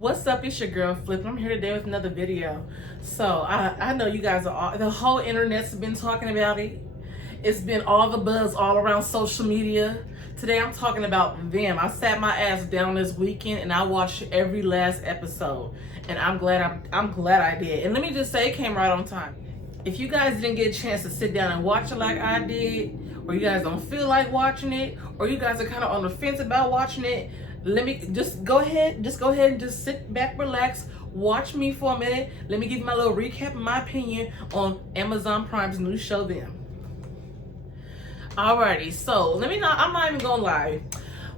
What's up? It's your girl Flip. I'm here today with another video. So I know you guys are all, the whole internet's been talking about it. It's been all the buzz all around social media. Today I'm talking about them. I sat my ass down this weekend and I watched every last episode, and I'm glad I did. And let me just say, it came right on time. If you guys didn't get a chance to sit down and watch it like I did, or you guys don't feel like watching it, or you guys are kind of on the fence about watching it, let me just go ahead and just sit back, relax, watch me for a minute. Let me give you my little recap of my opinion on Amazon Prime's new show, Them. Alrighty, so I'm not even gonna lie.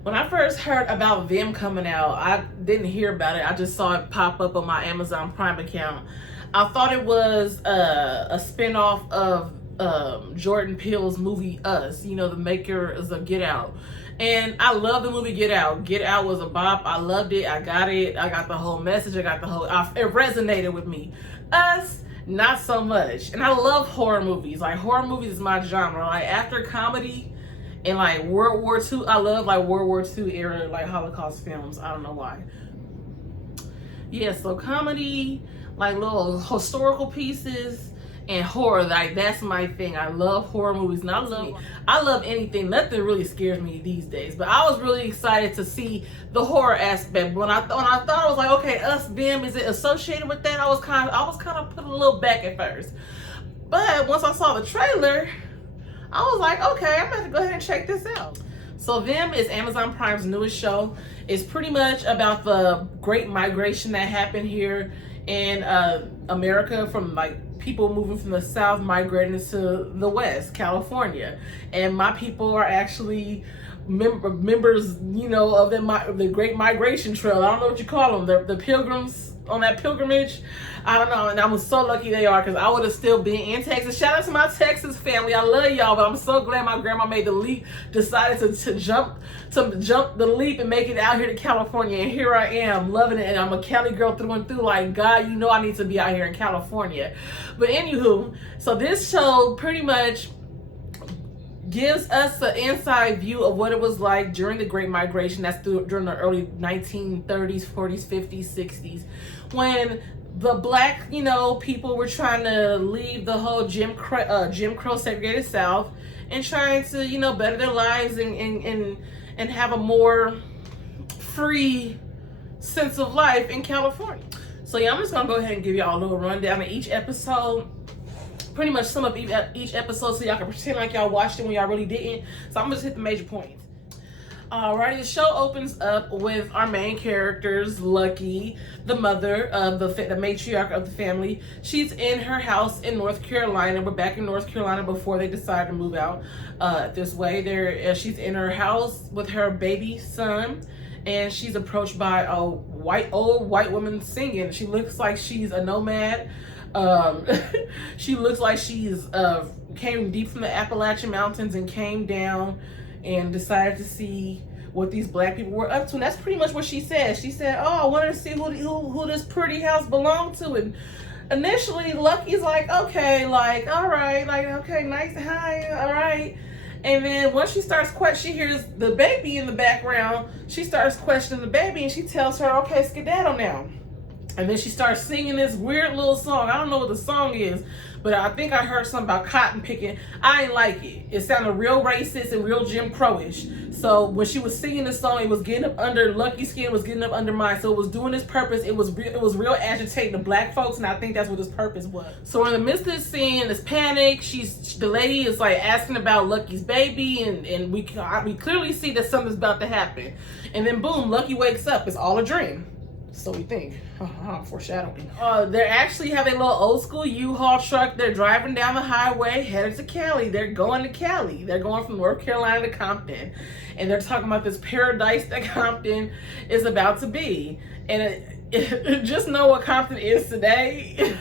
When I first heard about Them coming out, I didn't hear about it. I just saw it pop up on my Amazon Prime account. I thought it was a spinoff of Jordan Peele's movie Us, you know, the makers of Get Out. And I love the movie Get Out. Get Out was a bop. I loved it. I got it. I got the whole message. It resonated with me. Us, not so much. And I love horror movies. Like, horror movies is my genre. Like, after comedy and like World War II, I love like World War II era, like Holocaust films. I don't know why. Yeah, so comedy, like little historical pieces, and horror, like that's my thing. I love horror movies, and I love anything. Nothing really scares me these days. But I was really excited to see the horror aspect. When I thought, I was like, okay, Us, Them, is it associated with that? I was kind of put a little back at first. But once I saw the trailer, I was like, okay, I'm going to go ahead and check this out. So Them is Amazon Prime's newest show. It's pretty much about the Great Migration that happened here in America, from like people moving from the South migrating to the West, California. And my people are actually members, you know, of the Great Migration Trail. I don't know what you call them, the pilgrims on that pilgrimage. I don't know, and I was so lucky they are, because I would have still been in Texas. Shout out to my Texas family. I love y'all, but I'm so glad my grandma made the leap, decided to jump the leap and make it out here to California. And here I am, loving it. And I'm a Cali girl through and through. Like, God, you know I need to be out here in California. But anywho, so this show pretty much gives us an inside view of what it was like during the Great Migration. That's during the early 1930s, 40s, 50s, 60s, when the black, you know, people were trying to leave the whole Jim Crow segregated South and trying to, you know, better their lives and have a more free sense of life in California. So yeah, I'm just gonna go ahead and give y'all a little rundown of each episode. Pretty much sum up each episode so y'all can pretend like y'all watched it when y'all really didn't. So I'm gonna just hit the major points. Alrighty, the show opens up with our main characters, Lucky, the mother of the matriarch of the family. She's in her house in North Carolina. We're back in North Carolina before they decided to move out this way. She's in her house with her baby son, and she's approached by a old white woman singing. She looks like she's a nomad. She looks like she's came deep from the Appalachian Mountains and came down and decided to see what these black people were up to. And that's pretty much what she said. She said, oh, I wanted to see who this pretty house belonged to. And initially, Lucky's like, okay, like, all right, like, okay, nice, hi, all right. And then once she hears the baby in the background, she starts questioning the baby, and she tells her, okay, skedaddle now. And then she starts singing this weird little song. I don't know what the song is, but I think I heard something about cotton picking. I didn't like it. It sounded real racist and real Jim Crowish. So when she was singing this song, it was getting up under Lucky's skin, it was getting up under mine. So it was doing its purpose. It was real agitating the black folks, and I think that's what its purpose was. So in the midst of this scene, this panic, the lady is like asking about Lucky's baby, and we clearly see that something's about to happen. And then boom, Lucky wakes up. It's all a dream. So we think. Foreshadowing. They actually have a little old school U-Haul truck. They're driving down the highway headed to Cali. They're going to Cali. They're going from North Carolina to Compton. And they're talking about this paradise that Compton is about to be. And just know what Compton is today.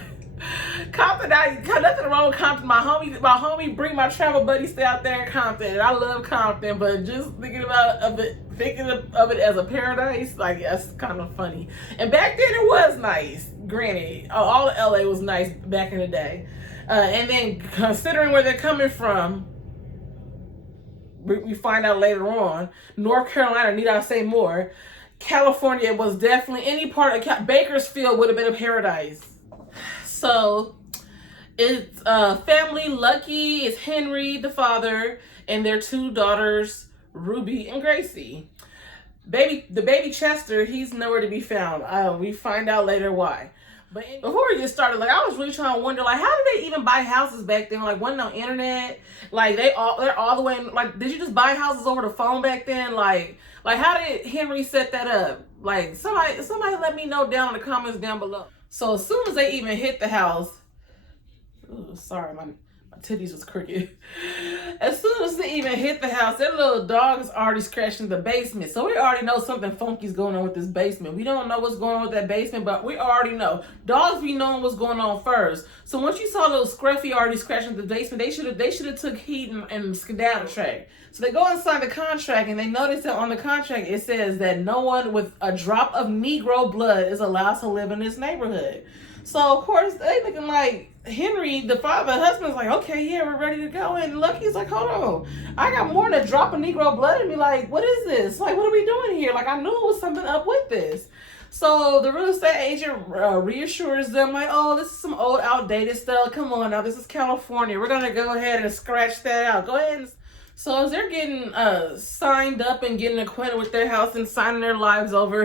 Compton, I got nothing wrong with Compton. My homie bring my travel buddies stay out there in Compton, and I love Compton, but just thinking of it as a paradise, like, that's kind of funny. And back then it was nice. Granted, all of LA was nice back in the day. And then considering where they're coming from, we find out later on, North Carolina, need I say more, California was definitely, any part of Bakersfield would have been a paradise. So it's family. Lucky is Henry, the father, and their 2 daughters, Ruby and Gracie. The baby Chester, he's nowhere to be found. We find out later why. But before we get started, like, I was really trying to wonder, like, how did they even buy houses back then? Like, wasn't no internet. Like, they're all the way in, like, did you just buy houses over the phone back then? Like how did Henry set that up? Like, somebody let me know down in the comments down below. So as soon as they even hit the house, ooh, sorry, my titties was crooked. As soon as they even hit the house, that little dog is already scratching the basement. So we already know something funky's going on with this basement. We don't know what's going on with that basement, but we already know. Dogs be knowing what's going on first. So once you saw little Scruffy already scratching the basement, they should have took heat and skedaddle track. So they go inside the contract and they notice that on the contract it says that no one with a drop of Negro blood is allowed to live in this neighborhood. So of course they looking like, Henry, the father, husband's like, okay, yeah, we're ready to go. And Lucky's like, hold on, I got more than a drop of Negro blood in me. Like, what is this? Like, what are we doing here? Like, I knew it was something up with this. So the real estate agent reassures them, like, oh, this is some old, outdated stuff. Come on now, this is California. We're going to go ahead and scratch that out. Go ahead and... So as they're getting signed up and getting acquainted with their house and signing their lives over,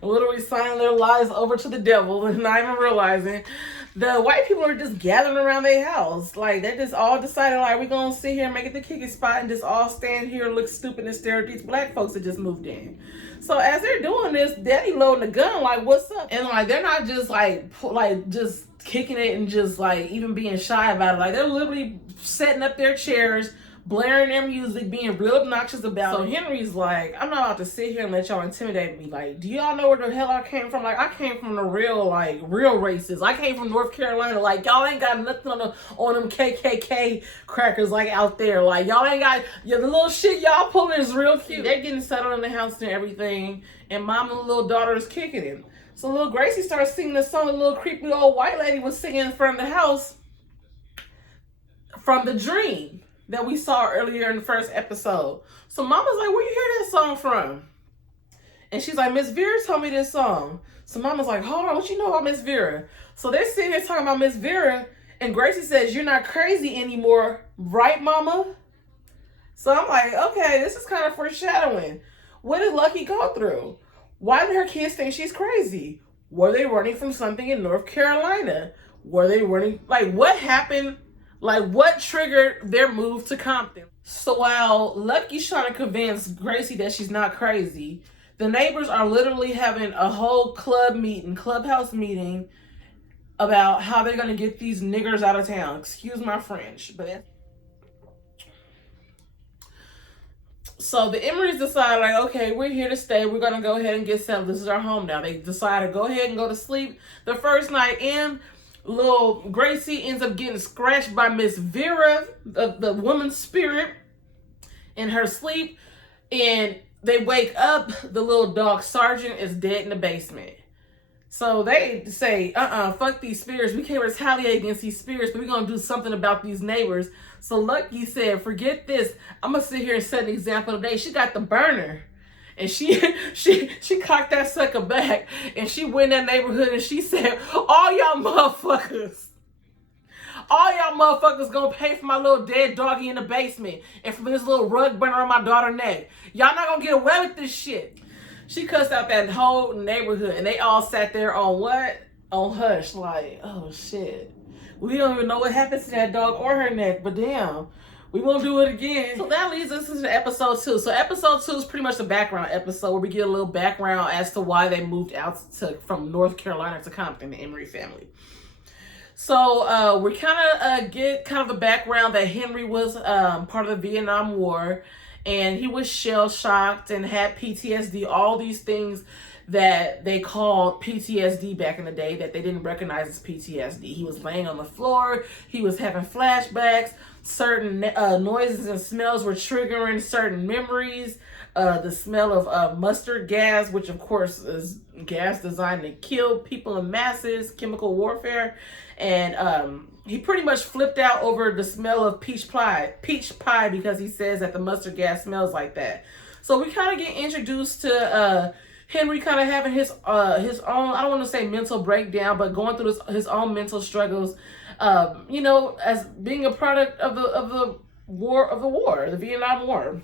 literally signing their lives over to the devil and not even realizing, the white people are just gathering around their house. Like, they just all decided, like, we're going to sit here and make it the kicking spot and just all stand here and look stupid and stare at these black folks that just moved in. So as they're doing this, Daddy loading the gun, like, what's up? And, like, they're not just, like just kicking it and just, like, even being shy about it. Like, they're literally setting up their chairs, blaring their music, being real obnoxious about it. So Henry's like, I'm not about to sit here and let y'all intimidate me. Like, do y'all know where the hell I came from? Like, I came from the real races. I came from North Carolina. Like, y'all ain't got nothing on them KKK crackers, like, out there. Like, y'all ain't got, the little shit y'all pulling is real cute. They're getting settled in the house and everything, and mom and the little daughter is kicking it. So little Gracie starts singing the song the little creepy old white lady was singing in front of the house from the dream that we saw earlier in the first episode. So Mama's like, where you hear that song from? And she's like, Miss Vera told me this song. So Mama's like, hold on, what you know about Miss Vera? So they're sitting here talking about Miss Vera, and Gracie says, you're not crazy anymore, right, Mama? So I'm like, okay, this is kind of foreshadowing. What did Lucky go through? Why did her kids think she's crazy? Were they running from something in North Carolina? Were they running, like, what happened? Like, what triggered their move to Compton? So while Lucky's trying to convince Gracie that she's not crazy, the neighbors are literally having a whole clubhouse meeting about how they're going to get these niggers out of town. Excuse my French, but... So the Emerys decide, like, okay, we're here to stay. We're going to go ahead and get settled. This is our home now. They decide to go ahead and go to sleep. The first night in, little Gracie ends up getting scratched by Miss Vera, the woman's spirit, in her sleep. And they wake up, the little dog Sergeant is dead in the basement. So they say, fuck these spirits. We can't retaliate against these spirits, but we're going to do something about these neighbors. So Lucky said, forget this. I'm going to sit here and set an example today. She got the burner. And she cocked that sucker back. And she went in that neighborhood and she said, all y'all motherfuckers gonna pay for my little dead doggy in the basement. And for this little rug burner on my daughter's neck. Y'all not gonna get away with this shit. She cussed out that whole neighborhood, and they all sat there on what? On hush, like, oh shit. We don't even know what happens to that dog or her neck, but damn, we won't do it again. So that leads us into episode 2. So episode 2 is pretty much the background episode where we get a little background as to why they moved out from North Carolina to Compton, the Emery family. So we kind of get kind of a background that Henry was part of the Vietnam War. And he was shell-shocked and had PTSD, all these things that they called PTSD back in the day that they didn't recognize as PTSD. He was laying on the floor. He was having flashbacks. Certain noises and smells were triggering certain memories. The smell of mustard gas, which of course is gas designed to kill people in masses, chemical warfare. And he pretty much flipped out over the smell of peach pie because he says that the mustard gas smells like that. So we kind of get introduced to Henry kind of having his own, I don't want to say mental breakdown, but going through his own mental struggles, you know, as being a product of the war, the Vietnam War.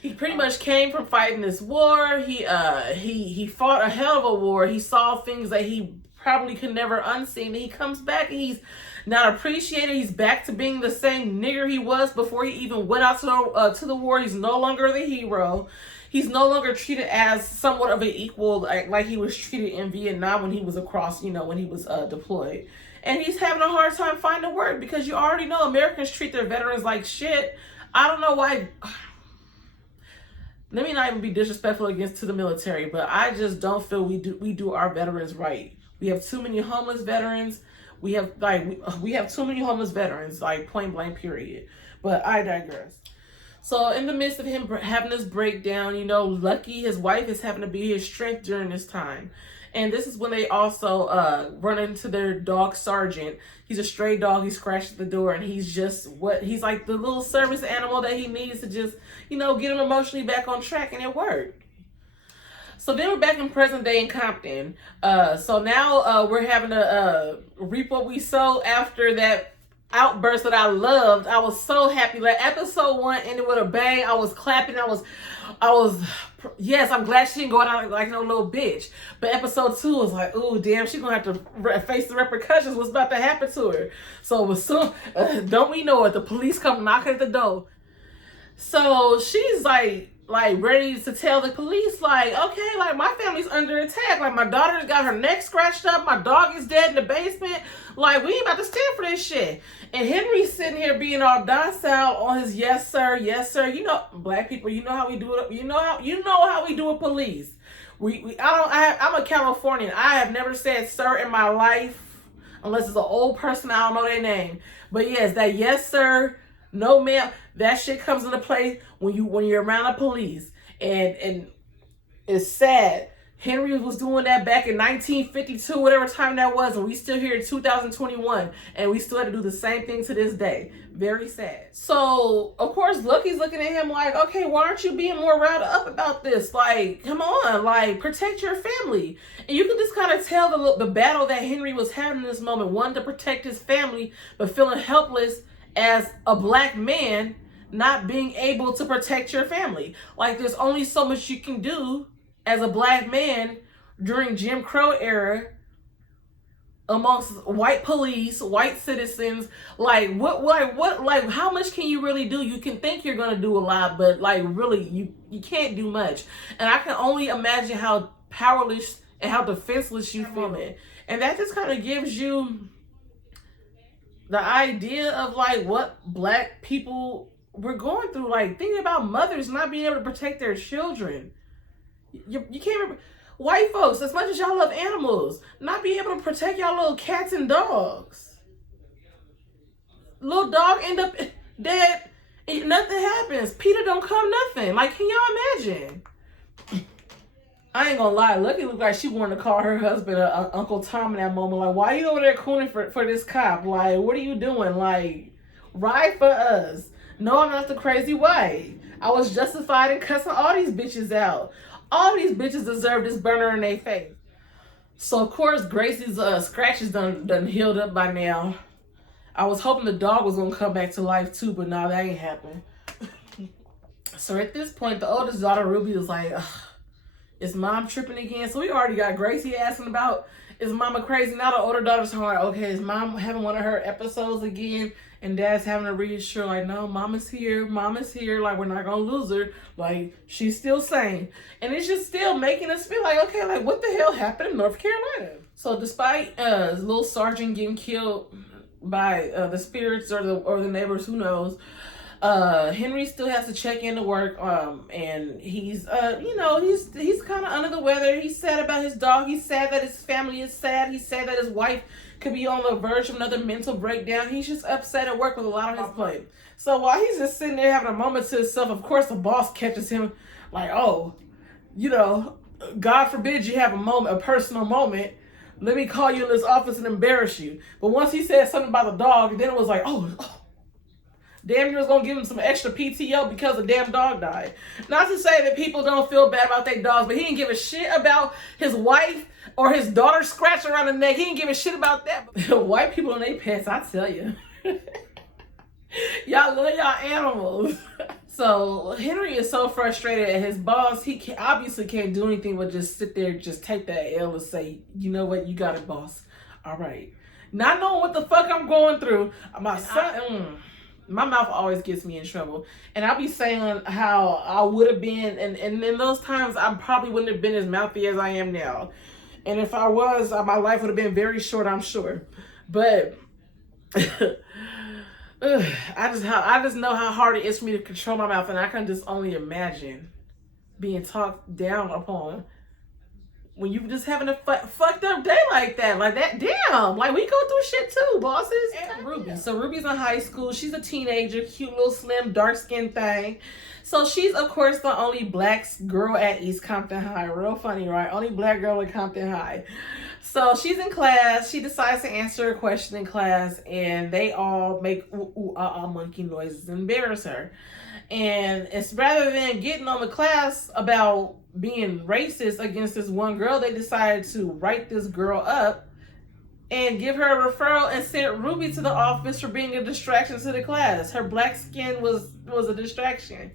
He pretty much came from fighting this war. He fought a hell of a war. He saw things that he probably could never unsee. And he comes back and he's not appreciated. He's back to being the same nigger he was before he even went out to the war. He's no longer the hero. He's no longer treated as somewhat of an equal, like he was treated in Vietnam when he was across, you know, when he was deployed. And he's having a hard time finding work because you already know Americans treat their veterans like shit. I don't know why. Let me not even be disrespectful to the military, but I just don't feel we do our veterans right. We have too many homeless veterans. We have too many homeless veterans, like point blank period. But I digress. So in the midst of him having this breakdown, you know, lucky his wife is having to be his strength during this time. And this is when they also run into their dog Sergeant. He's a stray dog. He scratched at the door, and he's like the little service animal that he needs to just, you know, get him emotionally back on track, and it worked. So then we're back in present day in Compton. So now we're having to reap what we sow after that outburst that I loved. I was so happy. Like episode 1 ended with a bang. I was clapping. I was yes, I'm glad she didn't go out like no little bitch. But episode 2 was like, ooh, damn, she's gonna have to face the repercussions. What's about to happen to her? So soon, don't we know it? The police come knocking at the door. So she's like ready to tell the police, like, okay, like my family's under attack. Like my daughter's got her neck scratched up. My dog is dead in the basement. Like we ain't about to stand for this shit. And Henry's sitting here being all docile on his yes sir, yes sir. You know, black people, you know how we do it. You know how we do with police. I'm a Californian. I have never said sir in my life unless it's an old person I don't know their name. But yes, that yes sir, no ma'am, that shit comes into play when you're around the police. And it's sad. Henry was doing that back in 1952, whatever time that was, and we still here in 2021, and we still had to do the same thing to this day. Very sad. So, of course, Lucky's looking at him like, okay, why aren't you being more riled up about this? Like, come on, like, protect your family. And you can just kind of tell the battle that Henry was having in this moment, wanting to protect his family, but feeling helpless as a black man, not being able to protect your family. Like, there's only so much you can do as a black man during Jim Crow era amongst white police, white citizens. Like how much can you really do? You can think you're gonna do a lot, but like really you can't do much. And I can only imagine how powerless and how defenseless you feel it. And that just kind of gives you the idea of like what black people were going through. Like thinking about mothers not being able to protect their children. You can't remember. White folks, as much as y'all love animals, not be able to protect y'all little cats and dogs. Little dog end up dead and nothing happens. Peter don't come nothing. Like, can y'all imagine? I ain't gonna lie, Lucky looked like she wanted to call her husband Uncle Tom in that moment. Like, why are you over there cooning for this cop? Like, what are you doing? Like, ride for us. No, I'm not the crazy wife. I was justified in cussing all these bitches out. All these bitches deserve this burner in their face. So, of course, Gracie's scratches done healed up by now. I was hoping the dog was going to come back to life, too, but no, that ain't happening. So, at this point, the oldest daughter, Ruby, was like, ugh, is mom tripping again? So, we already got Gracie asking about, is mama crazy? Now the older daughter's like, okay, is mom having one of her episodes again? And dad's having to reassure, like, no, mama's here, like, we're not gonna lose her, like, she's still sane. And it's just still making us feel like, okay, like, what the hell happened in North Carolina? So despite little sergeant getting killed by the spirits or the neighbors, who knows, Henry still has to check into work, and he's he's kind of under the weather. He's sad about his dog. He's sad that his family is sad. He's sad that his wife could be on the verge of another mental breakdown. He's just upset at work with a lot on his plate. So while he's just sitting there having a moment to himself, of course the boss catches him like, oh, God forbid you have a personal moment. Let me call you in this office and embarrass you. But once he said something about the dog, then it was like, oh. Damn near was gonna give him some extra PTO because a damn dog died. Not to say that people don't feel bad about their dogs, but he didn't give a shit about his wife or his daughter scratching around the neck. He didn't give a shit about that. White people and their pets, I tell you. Y'all love y'all animals. So Henry is so frustrated at his boss. He obviously can't do anything but just sit there, just take that L and say, you know what, you got it, boss. All right. Not knowing what the fuck I'm going through. My son, my mouth always gets me in trouble. And I'll be saying how I would have been, and in those times, I probably wouldn't have been as mouthy as I am now. And if I was, my life would have been very short, I'm sure. But I just know how hard it is for me to control my mouth, and I can just only imagine being talked down upon when you just having a fucked up day like that. Damn, like we go through shit too, bosses. And Ruby. So Ruby's in high school. She's a teenager, cute little slim, dark-skinned thing. So she's, of course, the only black girl at East Compton High. Real funny, right? Only black girl at Compton High. So she's in class. She decides to answer a question in class, and they all make monkey noises and embarrass her. And it's rather than getting on the class about being racist against this one girl, they decided to write this girl up and give her a referral and sent Ruby to the office for being a distraction to the class. Her black skin was a distraction.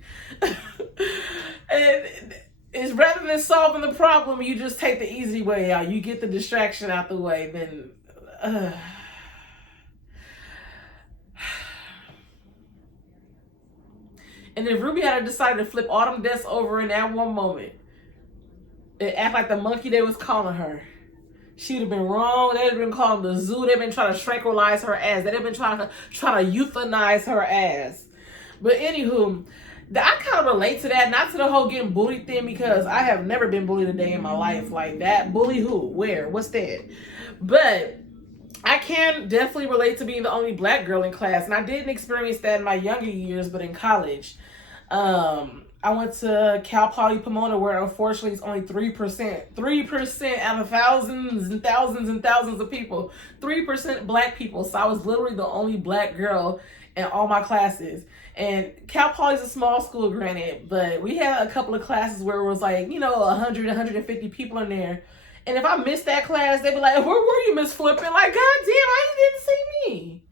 And it's rather than solving the problem, you just take the easy way out. You get the distraction out the way, then and if Ruby had decided to flip all them desks over in that one moment and act like the monkey they was calling her, she'd have been wrong. They'd have been calling the zoo. They've been trying to tranquilize her ass. They'd have been trying to euthanize her ass. But anywho, I kind of relate to that, not to the whole getting bullied thing, because I have never been bullied a day in my life like that. Bully who? Where? What's that? But I can definitely relate to being the only black girl in class, and I didn't experience that in my younger years, but in college. I went to Cal Poly Pomona, where unfortunately it's only 3%. 3% out of thousands and thousands and thousands of people. 3% black people. So I was literally the only black girl in all my classes. And Cal Poly's a small school, granted, but we had a couple of classes where it was like, 100, 150 people in there. And if I missed that class, they'd be like, where were you, Miss Flippin? Like, God damn, how you didn't see me?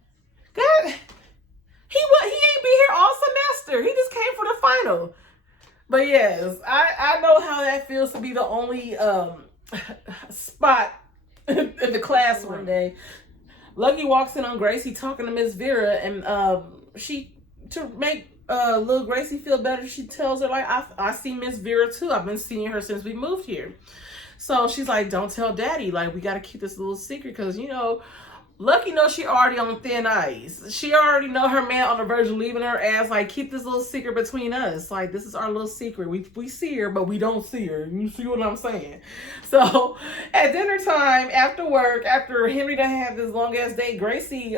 God, he ain't be here all semester. He just came for the final. But yes, I know how that feels to be the only spot in the class one day. Lucky walks in on Gracie talking to Miss Vera, and to make little Gracie feel better, she tells her, like, I see Miss Vera too. I've been seeing her since we moved here. So she's like, don't tell Daddy. Like, we got to keep this little secret because, Lucky knows she already on thin ice. She already know her man on the verge of leaving her ass. Like, keep this little secret between us. Like, this is our little secret. We see her, but we don't see her. You see what I'm saying? So at dinner time, after work, after Henry done had this long ass date, Gracie,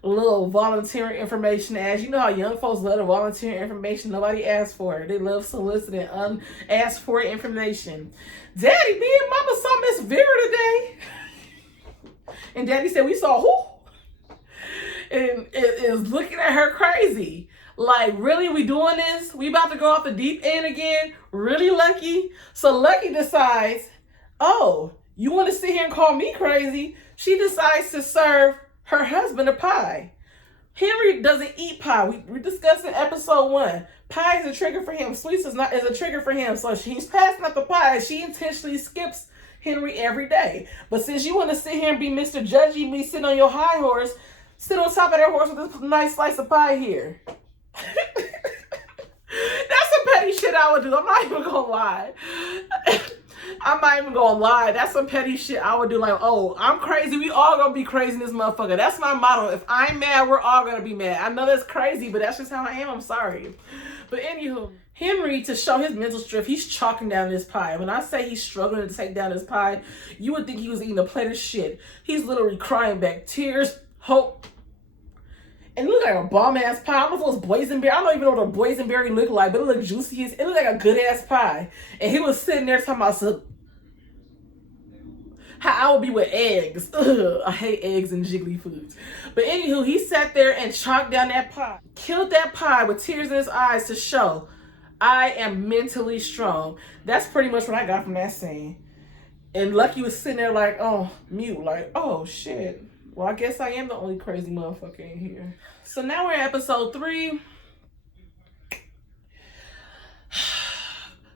little volunteering information, as you know how young folks love to volunteer information nobody asked for. They love soliciting unasked for information. Daddy, me and Mama saw Miss Vera today. And Daddy said, we saw who? And it is looking at her crazy. Like, really, we doing this? We about to go off the deep end again? Really, Lucky? So Lucky decides, oh, you want to sit here and call me crazy? She decides to serve her husband a pie. Henry doesn't eat pie. We discussed in episode 1. Pie is a trigger for him. Sweets is a trigger for him. So he's passing up the pie. She intentionally skips Henry every day. But since you want to sit here and be Mr. Judgy, me sitting on your high horse, sit on top of that horse with this nice slice of pie here. That's some petty shit I would do. I'm not even gonna lie. I'm not even gonna lie. That's some petty shit I would do. Like, oh, I'm crazy. We all gonna be crazy in this motherfucker. That's my motto. If I'm mad, we're all gonna be mad. I know that's crazy, but that's just how I am. I'm sorry. But anywho, Henry, to show his mental strength, he's chalking down this pie. When I say he's struggling to take down this pie, you would think he was eating a plate of shit. He's literally crying back tears, hope. And it looked like a bomb-ass pie. I don't know if it was boysenberry. I don't even know what a boysenberry looked like, but it looked juicy. It looked like a good-ass pie. And he was sitting there talking about some... How I would be with eggs. Ugh, I hate eggs and jiggly foods. But anywho, he sat there and chalked down that pie. Killed that pie with tears in his eyes to show I am mentally strong. That's pretty much what I got from that scene. And Lucky was sitting there like, oh, mute, like, oh shit. Well, I guess I am the only crazy motherfucker in here. So now we're at episode 3.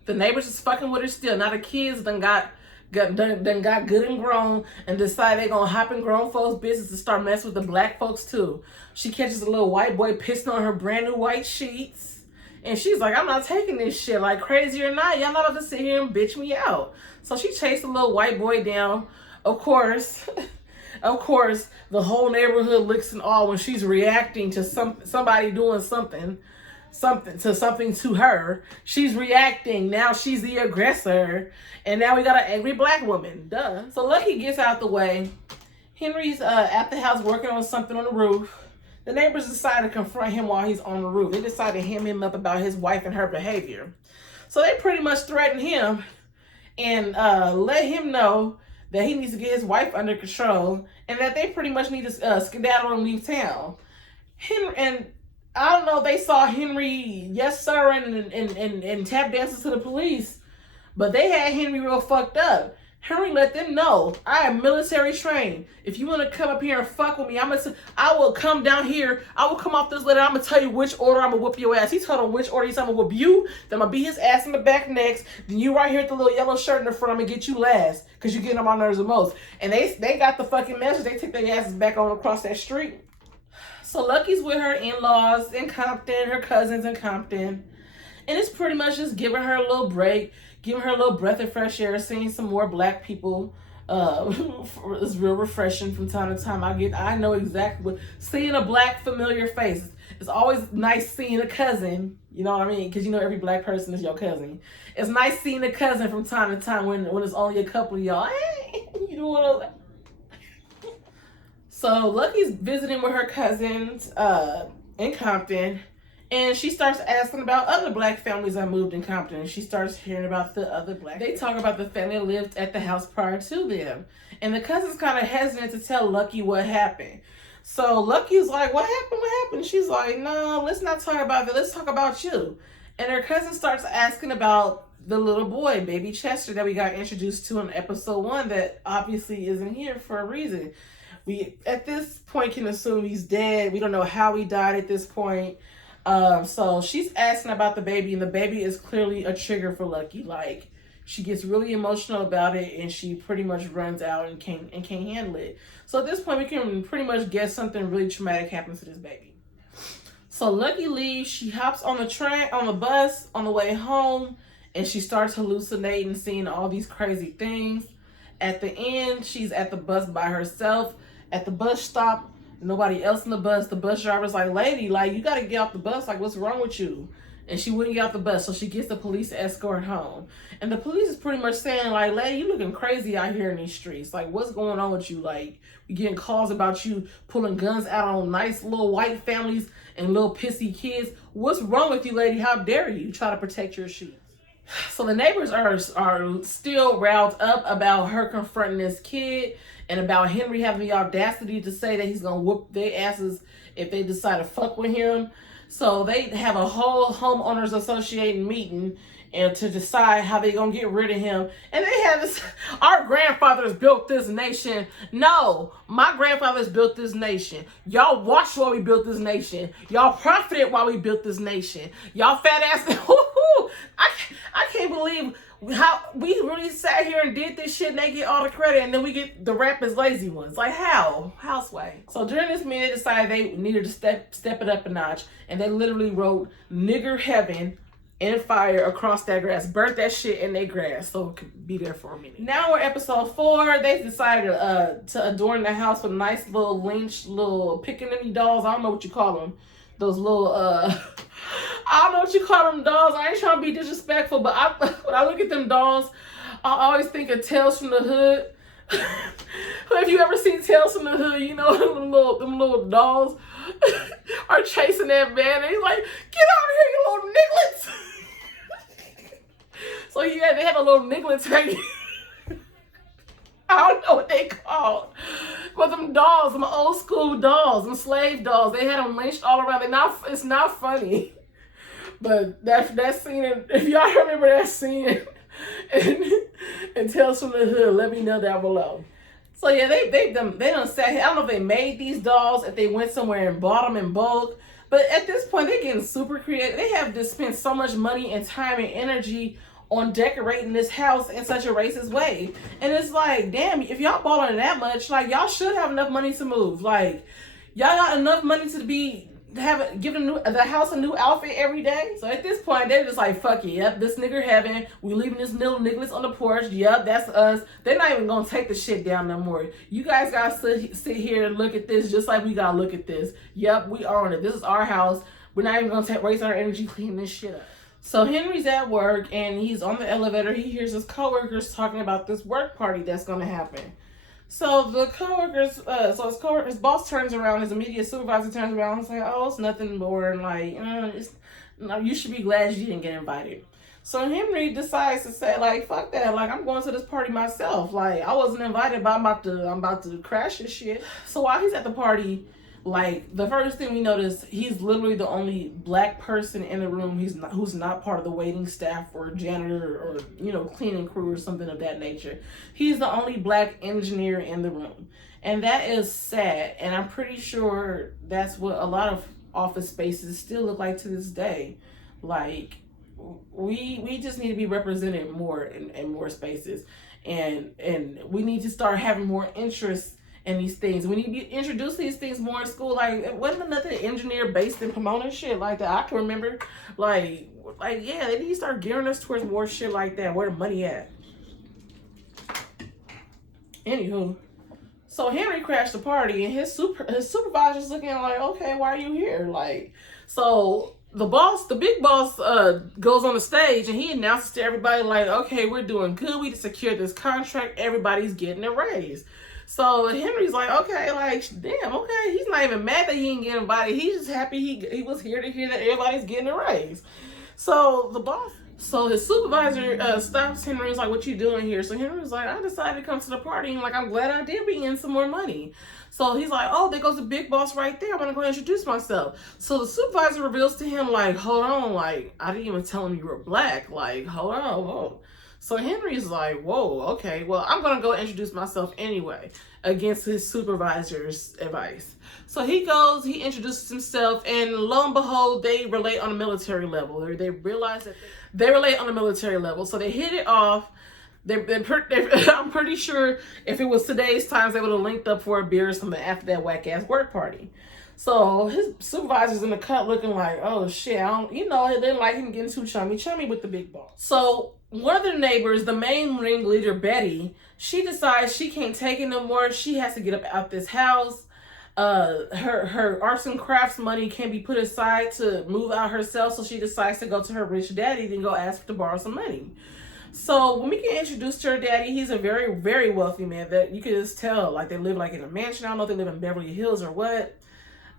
The neighbors is fucking with her still. Now the kids done got good and grown and decide they gonna hop in grown folks' business and start messing with the black folks too. She catches a little white boy pissing on her brand new white sheets. And she's like, I'm not taking this shit. Like, crazy or not, y'all not about to sit here and bitch me out. So she chased the little white boy down. Of course, the whole neighborhood looks in awe when she's reacting to somebody doing something to her. She's reacting. Now she's the aggressor. And now we got an angry black woman. Duh. So Lucky gets out the way. Henry's at the house working on something on the roof. The neighbors decide to confront him while he's on the roof. They decide to hem him up about his wife and her behavior. So they pretty much threaten him and let him know that he needs to get his wife under control and that they pretty much need to skedaddle and leave town. Henry, and I don't know if they saw Henry, yes sir, and tap dances to the police, but they had Henry real fucked up. Henry let them know, I am military trained. If you want to come up here and fuck with me, I will come down here. I will come off this letter. I'm going to tell you which order I'm going to whoop your ass. He told him which order he's going to whoop you. Then I'm going to beat his ass in the back next. Then you right here at the little yellow shirt in the front. I'm going to get you last because you're getting on my nerves the most. And they got the fucking message. They took their asses back on across that street. So Lucky's with her in-laws in Compton, her cousins in Compton. And it's pretty much just giving her a little break, giving her a little breath of fresh air, seeing some more black people. It's real refreshing from time to time. I know exactly what, seeing a black familiar face. It's always nice seeing a cousin, you know what I mean? Because you know every black person is your cousin. It's nice seeing a cousin from time to time when it's only a couple of y'all. Hey, you know what? So Lucky's visiting with her cousins in Compton. And she starts asking about other black families that moved in Compton. And she starts hearing about the other black. They talk about the family that lived at the house prior to them. And the cousin's kind of hesitant to tell Lucky what happened. So Lucky's like, what happened? What happened? She's like, no, let's not talk about that. Let's talk about you. And her cousin starts asking about the little boy, baby Chester, that we got introduced to in episode 1 that obviously isn't here for a reason. We, at this point, can assume he's dead. We don't know how he died at this point. So she's asking about the baby, and the baby is clearly a trigger for Lucky. Like, she gets really emotional about it, and she pretty much runs out and can't handle it. So at this point, we can pretty much guess something really traumatic happens to this baby. So Lucky leaves. She hops on the bus on the way home, and she starts hallucinating, seeing all these crazy things. At the end, she's at the bus by herself. At the bus stop, nobody else in the bus. The bus driver's like, lady, like, you got to get off the bus. Like, what's wrong with you? And she wouldn't get off the bus, so she gets the police to escort home. And the police is pretty much saying, like, lady, you looking crazy out here in these streets. Like, what's going on with you? Like, we getting calls about you pulling guns out on nice little white families and little pissy kids. What's wrong with you, lady? How dare you try to protect your sheep? So the neighbors are still riled up about her confronting this kid and about Henry having the audacity to say that he's going to whoop their asses if they decide to fuck with him. So they have a whole homeowners association meeting and to decide how they're going to get rid of him. And they have this, our grandfathers built this nation. No, my grandfathers built this nation. Y'all watched while we built this nation. Y'all profited while we built this nation. Y'all fat ass. I can't believe how we really sat here and did this shit and they get all the credit and then we get the rap as lazy ones. Like, how? Houseway. So during this meeting, they decided they needed to step it up a notch, and they literally wrote nigger heaven in fire across that grass, burnt that shit in their grass so it could be there for a minute. Now we're episode 4. They decided to adorn the house with nice little lynch, little pickaninny dolls. I don't know what you call them. Those little, I don't know what you call them dolls. I ain't trying to be disrespectful, but when I look at them dolls, I always think of Tales from the Hood. If you ever seen Tales from the Hood, you know them little dolls are chasing that man, and he's like, get out of here, you little nigglets. So yeah, they have a little nigglets hanging out don't know what they called. But them dolls, them old school dolls, them slave dolls, they had them lynched all around. It's not funny. But that scene, if y'all remember that scene and Tales from the Hood, let me know down below. So yeah, they done sat here. I don't know if they made these dolls, if they went somewhere and bought them in bulk. But at this point, they're getting super creative. They have to spend so much money and time and energy on decorating this house in such a racist way. And it's like, damn, if y'all balling that much, like, y'all should have enough money to move. Like, y'all got enough money to give the house a new outfit every day. So at this point, they're just like, fuck it. Yep, this nigger heaven. We leaving this little niggas on the porch. Yep, that's us. They're not even gonna take the shit down no more. You guys gotta sit here and look at this just like we gotta look at this. Yep, we own it. This is our house. We're not even gonna waste our energy cleaning this shit up. So Henry's at work and he's on the elevator. He hears his coworkers talking about this work party that's gonna happen. So the coworkers, his boss turns around, his immediate supervisor turns around and says, "Oh, it's nothing more," and like, no, you should be glad you didn't get invited. So Henry decides to say, like, fuck that, like, I'm going to this party myself. Like, I wasn't invited, but I'm about to crash this shit. So while he's at the party, like, the first thing we notice, he's literally the only black person in the room who's not part of the waiting staff or janitor or, cleaning crew or something of that nature. He's the only black engineer in the room. And that is sad. And I'm pretty sure that's what a lot of office spaces still look like to this day. Like, we just need to be represented more in more spaces. And we need to start having more interest in these things. We need to introduce these things more in school. Like, wasn't another engineer based in Pomona shit like that? I can remember. Like yeah, they need to start gearing us towards more shit like that. Where the money at? Anywho, so Henry crashed the party and his supervisor's looking like, okay, why are you here? Like, so the big boss goes on the stage and he announces to everybody like, okay, we're doing good. We secured this contract. Everybody's getting a raise. So Henry's like, okay, like, damn, okay. He's not even mad that he didn't get invited. He's just happy he was here to hear that everybody's getting a raise. So his supervisor stops Henry. He's like, what you doing here? So Henry's like, I decided to come to the party. And like, I'm glad I did bring in some more money. So he's like, oh, there goes the big boss right there. I'm going to go introduce myself. So the supervisor reveals to him, like, hold on, like, I didn't even tell him you were black. Like, hold on, whoa. So Henry's like, whoa, okay, well, I'm going to go introduce myself anyway, against his supervisor's advice. So he goes, he introduces himself, and lo and behold, they relate on a military level. They realize that they relate on a military level. So they hit it off. I'm pretty sure if it was today's times, they would have linked up for a beer or something after that whack-ass work party. So his supervisor's in the cut looking like, oh, shit, they didn't like him getting too chummy with the big boss. So one of the neighbors, the main ringleader, Betty, she decides she can't take it no more. She has to get up out this house. Her arts and crafts money can't be put aside to move out herself, so she decides to go to her rich daddy and go ask to borrow some money. So when we get introduced to her daddy, he's a very, very wealthy man that you can just tell, like, they live like in a mansion. I don't know if they live in Beverly Hills or what.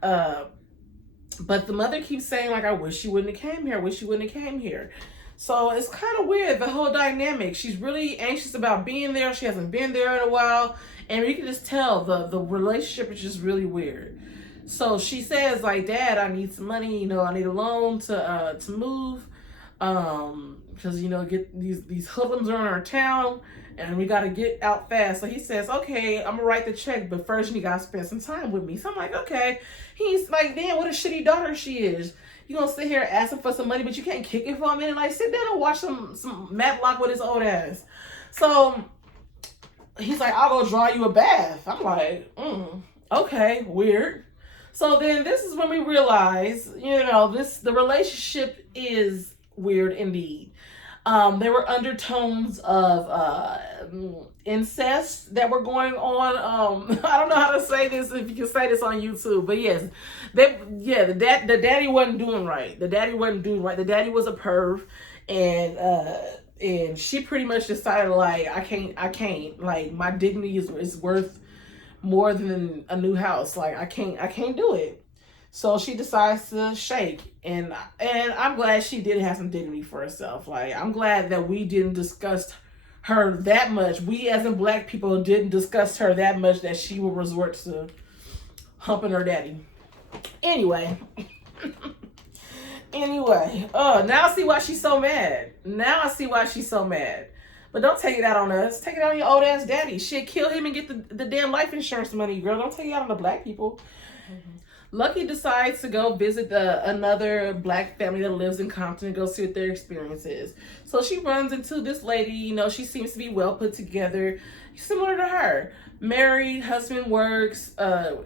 But the mother keeps saying, like, I wish you wouldn't have came here. I wish you wouldn't have came here. So it's kind of weird, the whole dynamic. She's really anxious about being there. She hasn't been there in a while. And you can just tell the relationship is just really weird. So she says, like, Dad, I need some money. I need a loan to move. Because, get these hoodlums are in our town. And we got to get out fast. So he says, okay, I'm going to write the check. But first, you got to spend some time with me. So I'm like, okay. He's like, damn, what a shitty daughter she is. You going to sit here asking for some money, but you can't kick it for a minute? Like, sit down and watch some Matlock with his old ass. So he's like, I'll go draw you a bath. I'm like, okay, weird. So then this is when we realize, the relationship is weird indeed. There were undertones of incest that were going on. I don't know how to say this, if you can say this on YouTube, but yes, the daddy wasn't doing right. The daddy was a perv, and she pretty much decided, like, I can't, like, my dignity is worth more than a new house. Like, I can't do it. So she decides to shake, and I'm glad she did have some dignity for herself. Like, I'm glad that we didn't discuss her that much. We as in black people didn't discuss her that much that she would resort to humping her daddy. Anyway. Now I see why she's so mad. But don't take it out on us. Take it out on your old ass daddy. Shit, kill him and get the damn life insurance money, girl. Don't take it out on the black people. Lucky decides to go visit another black family that lives in Compton and go see what their experience is. So she runs into this lady, you know, she seems to be well put together, similar to her. Married, husband works,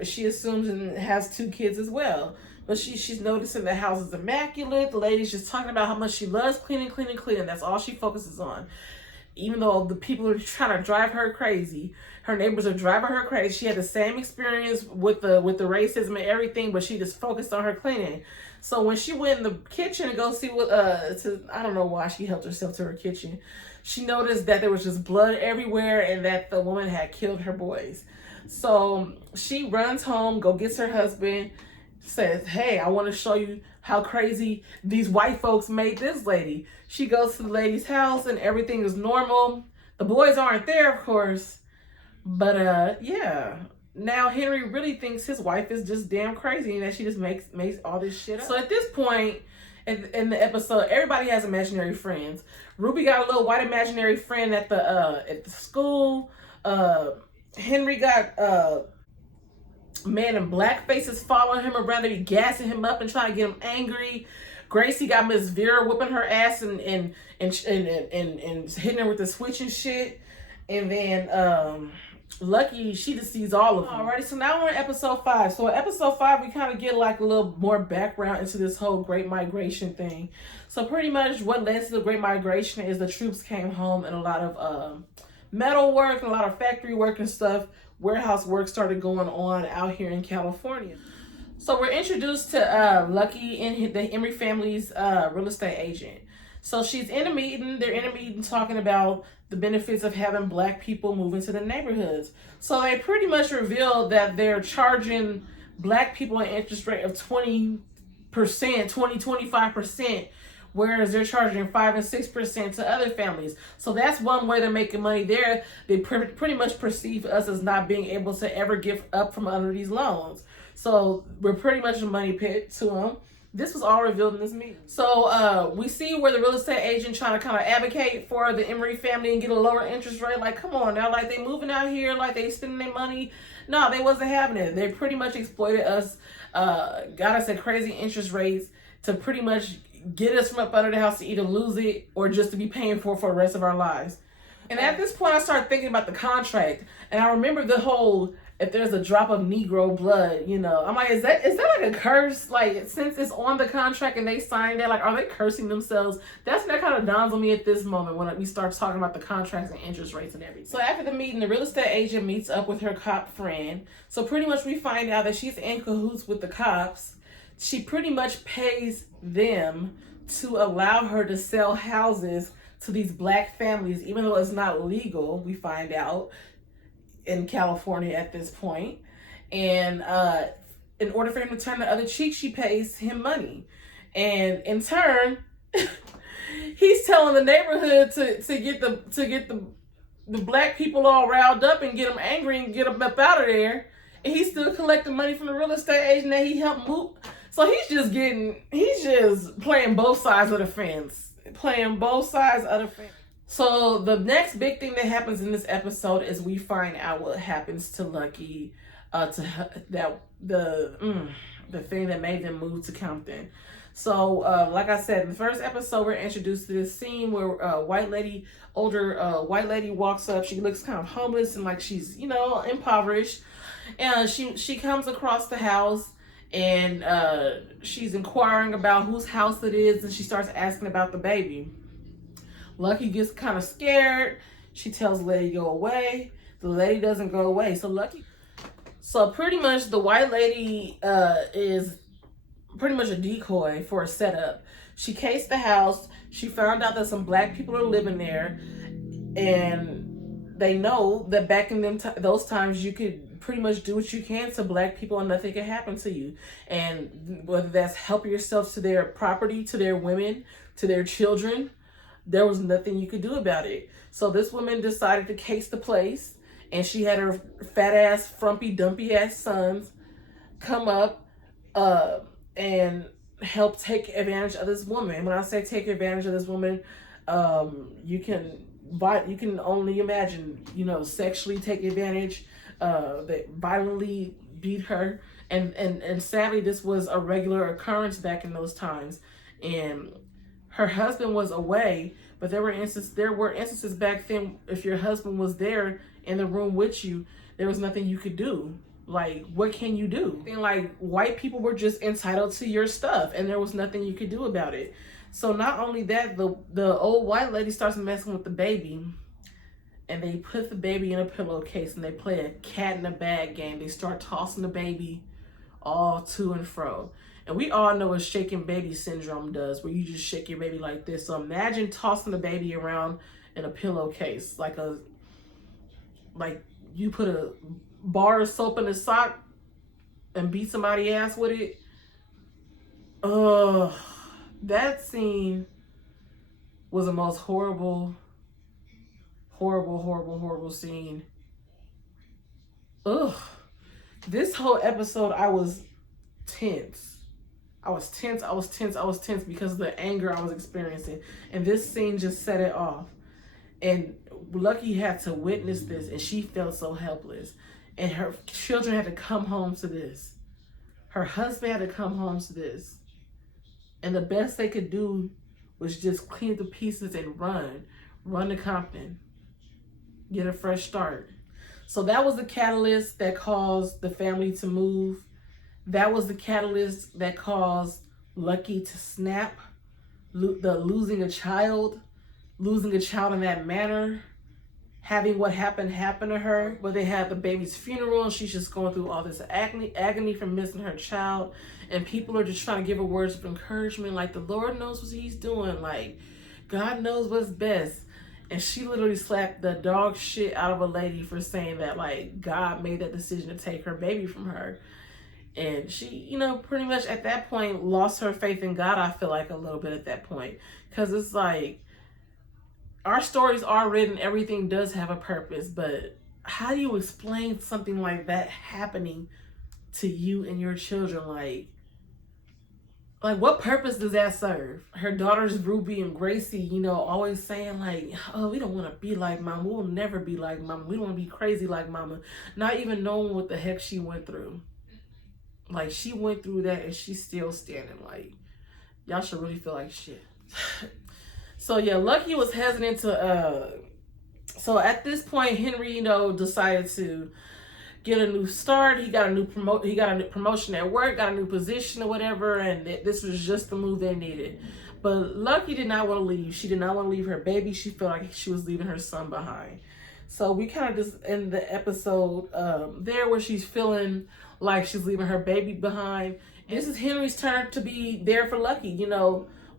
she assumes and has 2 kids as well. But she's noticing the house is immaculate. The lady's just talking about how much she loves cleaning. That's all she focuses on. Even though the people are trying to drive her crazy, her neighbors are driving her crazy. She had the same experience with the racism and everything, but she just focused on her cleaning. So when she went in the kitchen to go see what, I don't know why she helped herself to her kitchen. She noticed that there was just blood everywhere and that the woman had killed her boys. So she runs home, gets her husband, says, hey, I want to show you how crazy these white folks made this lady. She goes to the lady's house and everything is normal. The boys aren't there, of course. But yeah. Now Henry really thinks his wife is just damn crazy and that she just makes all this shit up. So at this point in the episode, everybody has imaginary friends. Ruby got a little white imaginary friend at the school. Henry got man in black faces following him around. They be gassing him up and trying to get him angry. Gracie got Miss Vera whipping her ass and hitting her with the switch and shit. And then Lucky, she just sees all of them. Alrighty, so now we're in episode 5. So in episode 5, we kind of get like a little more background into this whole Great Migration thing. So pretty much what led to the Great Migration is the troops came home and a lot of metal work, a lot of factory work and stuff. Warehouse work started going on out here in California. So we're introduced to Lucky and the Emery family's real estate agent. So she's in a meeting. They're in a meeting talking about the benefits of having black people move into the neighborhoods. So they pretty much revealed that they're charging black people an interest rate of 25%, whereas they're charging 5 and 6% to other families. So that's one way they're making money there. They pretty much perceive us as not being able to ever give up from under these loans. So we're pretty much a money pit to them. This was all revealed in this meeting. So we see where the real estate agent trying to kind of advocate for the Emery family and get a lower interest rate. Like, come on now, like they moving out here, like they spending their money. No, they wasn't having it. They pretty much exploited us, got us at crazy interest rates to pretty much get us from up under the house to either lose it or just to be paying for the rest of our lives. And at this point, I started thinking about the contract. And I remember the whole, if there's a drop of Negro blood, you know, I'm like, is that like a curse? Like, since it's on the contract and they signed it, like, are they cursing themselves? That kind of dawns on me at this moment when we start talking about the contracts and interest rates and everything. So after the meeting, the real estate agent meets up with her cop friend. So pretty much we find out that she's in cahoots with the cops. She pretty much pays them to allow her to sell houses to these black families, even though it's not legal, we find out, in California at this point. And in order for him to turn the other cheek, she pays him money. And in turn, he's telling the neighborhood to get the black people all riled up and get them angry and get them up out of there. And he's still collecting money from the real estate agent that he helped move. So he's just playing both sides of the fence. So the next big thing that happens in this episode is we find out what happens to Lucky, the thing that made them move to Compton. So like I said, in the first episode, we're introduced to this scene where a older white lady walks up. She looks kind of homeless and like she's, you know, impoverished. And she comes across the house. And she's inquiring about whose house it is, and she starts asking about the baby. Lucky gets kind of scared. She tells the lady to go away. The lady doesn't go away. So pretty much the white lady is pretty much a decoy for a setup. She cased the house. She found out that some black people are living there, and they know that back in those times you could pretty much do what you can to black people and nothing can happen to you. And whether that's help yourself to their property, to their women, to their children, there was nothing you could do about it. So this woman decided to case the place, and she had her fat ass, frumpy, dumpy ass sons come up and help take advantage of this woman. When I say take advantage of this woman, you can only imagine, sexually take advantage, they violently beat her, and sadly this was a regular occurrence back in those times. And her husband was away, but there were instances back then, if your husband was there in the room with you, there was nothing you could do. Like, what can you do? And like, white people were just entitled to your stuff, and there was nothing you could do about it. So not only that, the old white lady starts messing with the baby, and they put the baby in a pillowcase, and they play a cat in a bag game. They start tossing the baby all to and fro. And we all know what shaking baby syndrome does, where you just shake your baby like this. So imagine tossing the baby around in a pillowcase, like you put a bar of soap in a sock and beat somebody's ass with it. That scene was the most horrible scene. This whole episode, I was tense. I was tense because of the anger I was experiencing. And this scene just set it off. And Lucky had to witness this, and she felt so helpless. And her children had to come home to this. Her husband had to come home to this. And the best they could do was just clean up the pieces and run to Compton, get a fresh start. So that was the catalyst that caused the family to move. That was the catalyst that caused Lucky to snap, losing a child in that manner, having what happened to her. But they had the baby's funeral, and she's just going through all this agony from missing her child. And people are just trying to give her words of encouragement, like, the Lord knows what he's doing. Like, God knows what's best. And she literally slapped the dog shit out of a lady for saying that, like, God made that decision to take her baby from her. And she, pretty much at that point lost her faith in God, I feel like, a little bit at that point. Because it's like, our stories are written, everything does have a purpose, but how do you explain something like that happening to you and your children? Like what purpose does that serve? Her daughters, Ruby and Gracie, always saying like, oh, we don't want to be like mama. We'll never be like mama. We want to be crazy like mama. Not even knowing what the heck she went through. Like, she went through that and she's still standing. Like, y'all should really feel like shit. So yeah, Lucky was hesitant to, so at this point, Henry, decided to get a new start. He got a new promotion at work, got a new position or whatever, and this was just the move they needed. But Lucky did not want to leave. She did not want to leave her baby. She felt like she was leaving her son behind. So we kind of just end the episode there, where she's feeling like she's leaving her baby behind. And this is Henry's turn to be there for Lucky.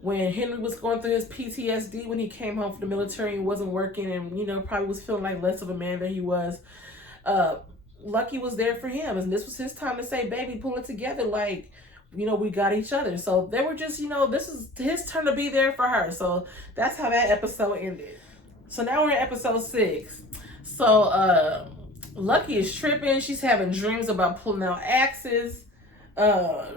When Henry was going through his PTSD, when he came home from the military and wasn't working, and probably was feeling like less of a man than he was, Lucky was there for him. And this was his time to say, baby, pull it together. Like, we got each other. So they were just, this is his turn to be there for her. So that's how that episode ended. So now we're in episode 6. So Lucky is tripping. She's having dreams about pulling out axes.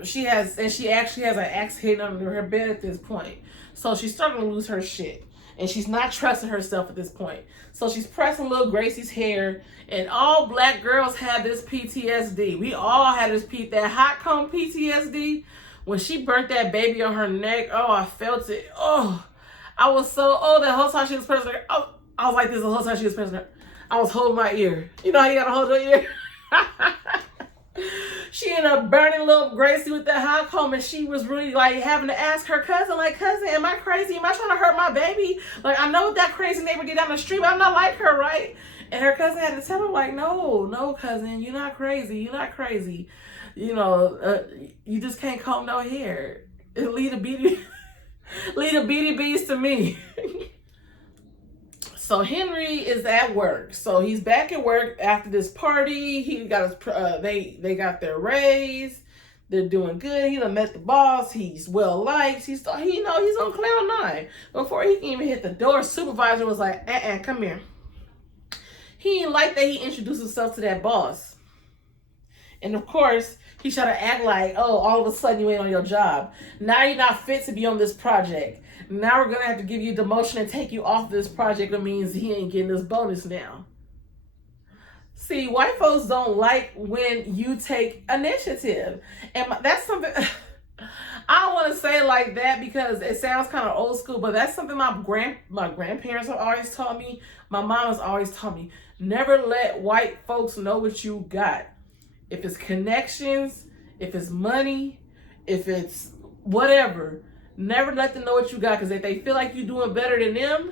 She actually has an axe hidden under her bed at this point. So she's starting to lose her shit. And she's not trusting herself at this point. So she's pressing little Gracie's hair. And all black girls have this PTSD. We all had that hot comb PTSD. When she burnt that baby on her neck, oh, I felt it. Oh, I was that whole time she was pressing her. Oh, I was like this the whole time she was pressing her. I was holding my ear. You know how you gotta hold your ear? She ended up burning little Gracie with that hot comb, and she was really like having to ask her cousin, like, cousin, am I crazy? Am I trying to hurt my baby? Like, I know what that crazy neighbor did down the street, but I'm not like her, right? And her cousin had to tell her, like, no, cousin, you're not crazy. You're not crazy. You just can't comb no hair. Leave the beady bees to me. So Henry is at work. So he's back at work after this party. He got his they got their raise. They're doing good. He done met the boss. He's well liked. He's on cloud nine. Before he can even hit the door, supervisor was like, come here. He didn't like that he introduced himself to that boss. And of course, he tried to act like, oh, all of a sudden you ain't on your job. Now you're not fit to be on this project. Now we're going to have to give you demotion and take you off this project. That means he ain't getting this bonus now. See, white folks don't like when you take initiative. And that's something, I don't want to say it like that because it sounds kind of old school, but that's something my grandparents have always taught me. My mom has always taught me, never let white folks know what you got. If it's connections, if it's money, if it's whatever, never let them know what you got. Because if they feel like you're doing better than them,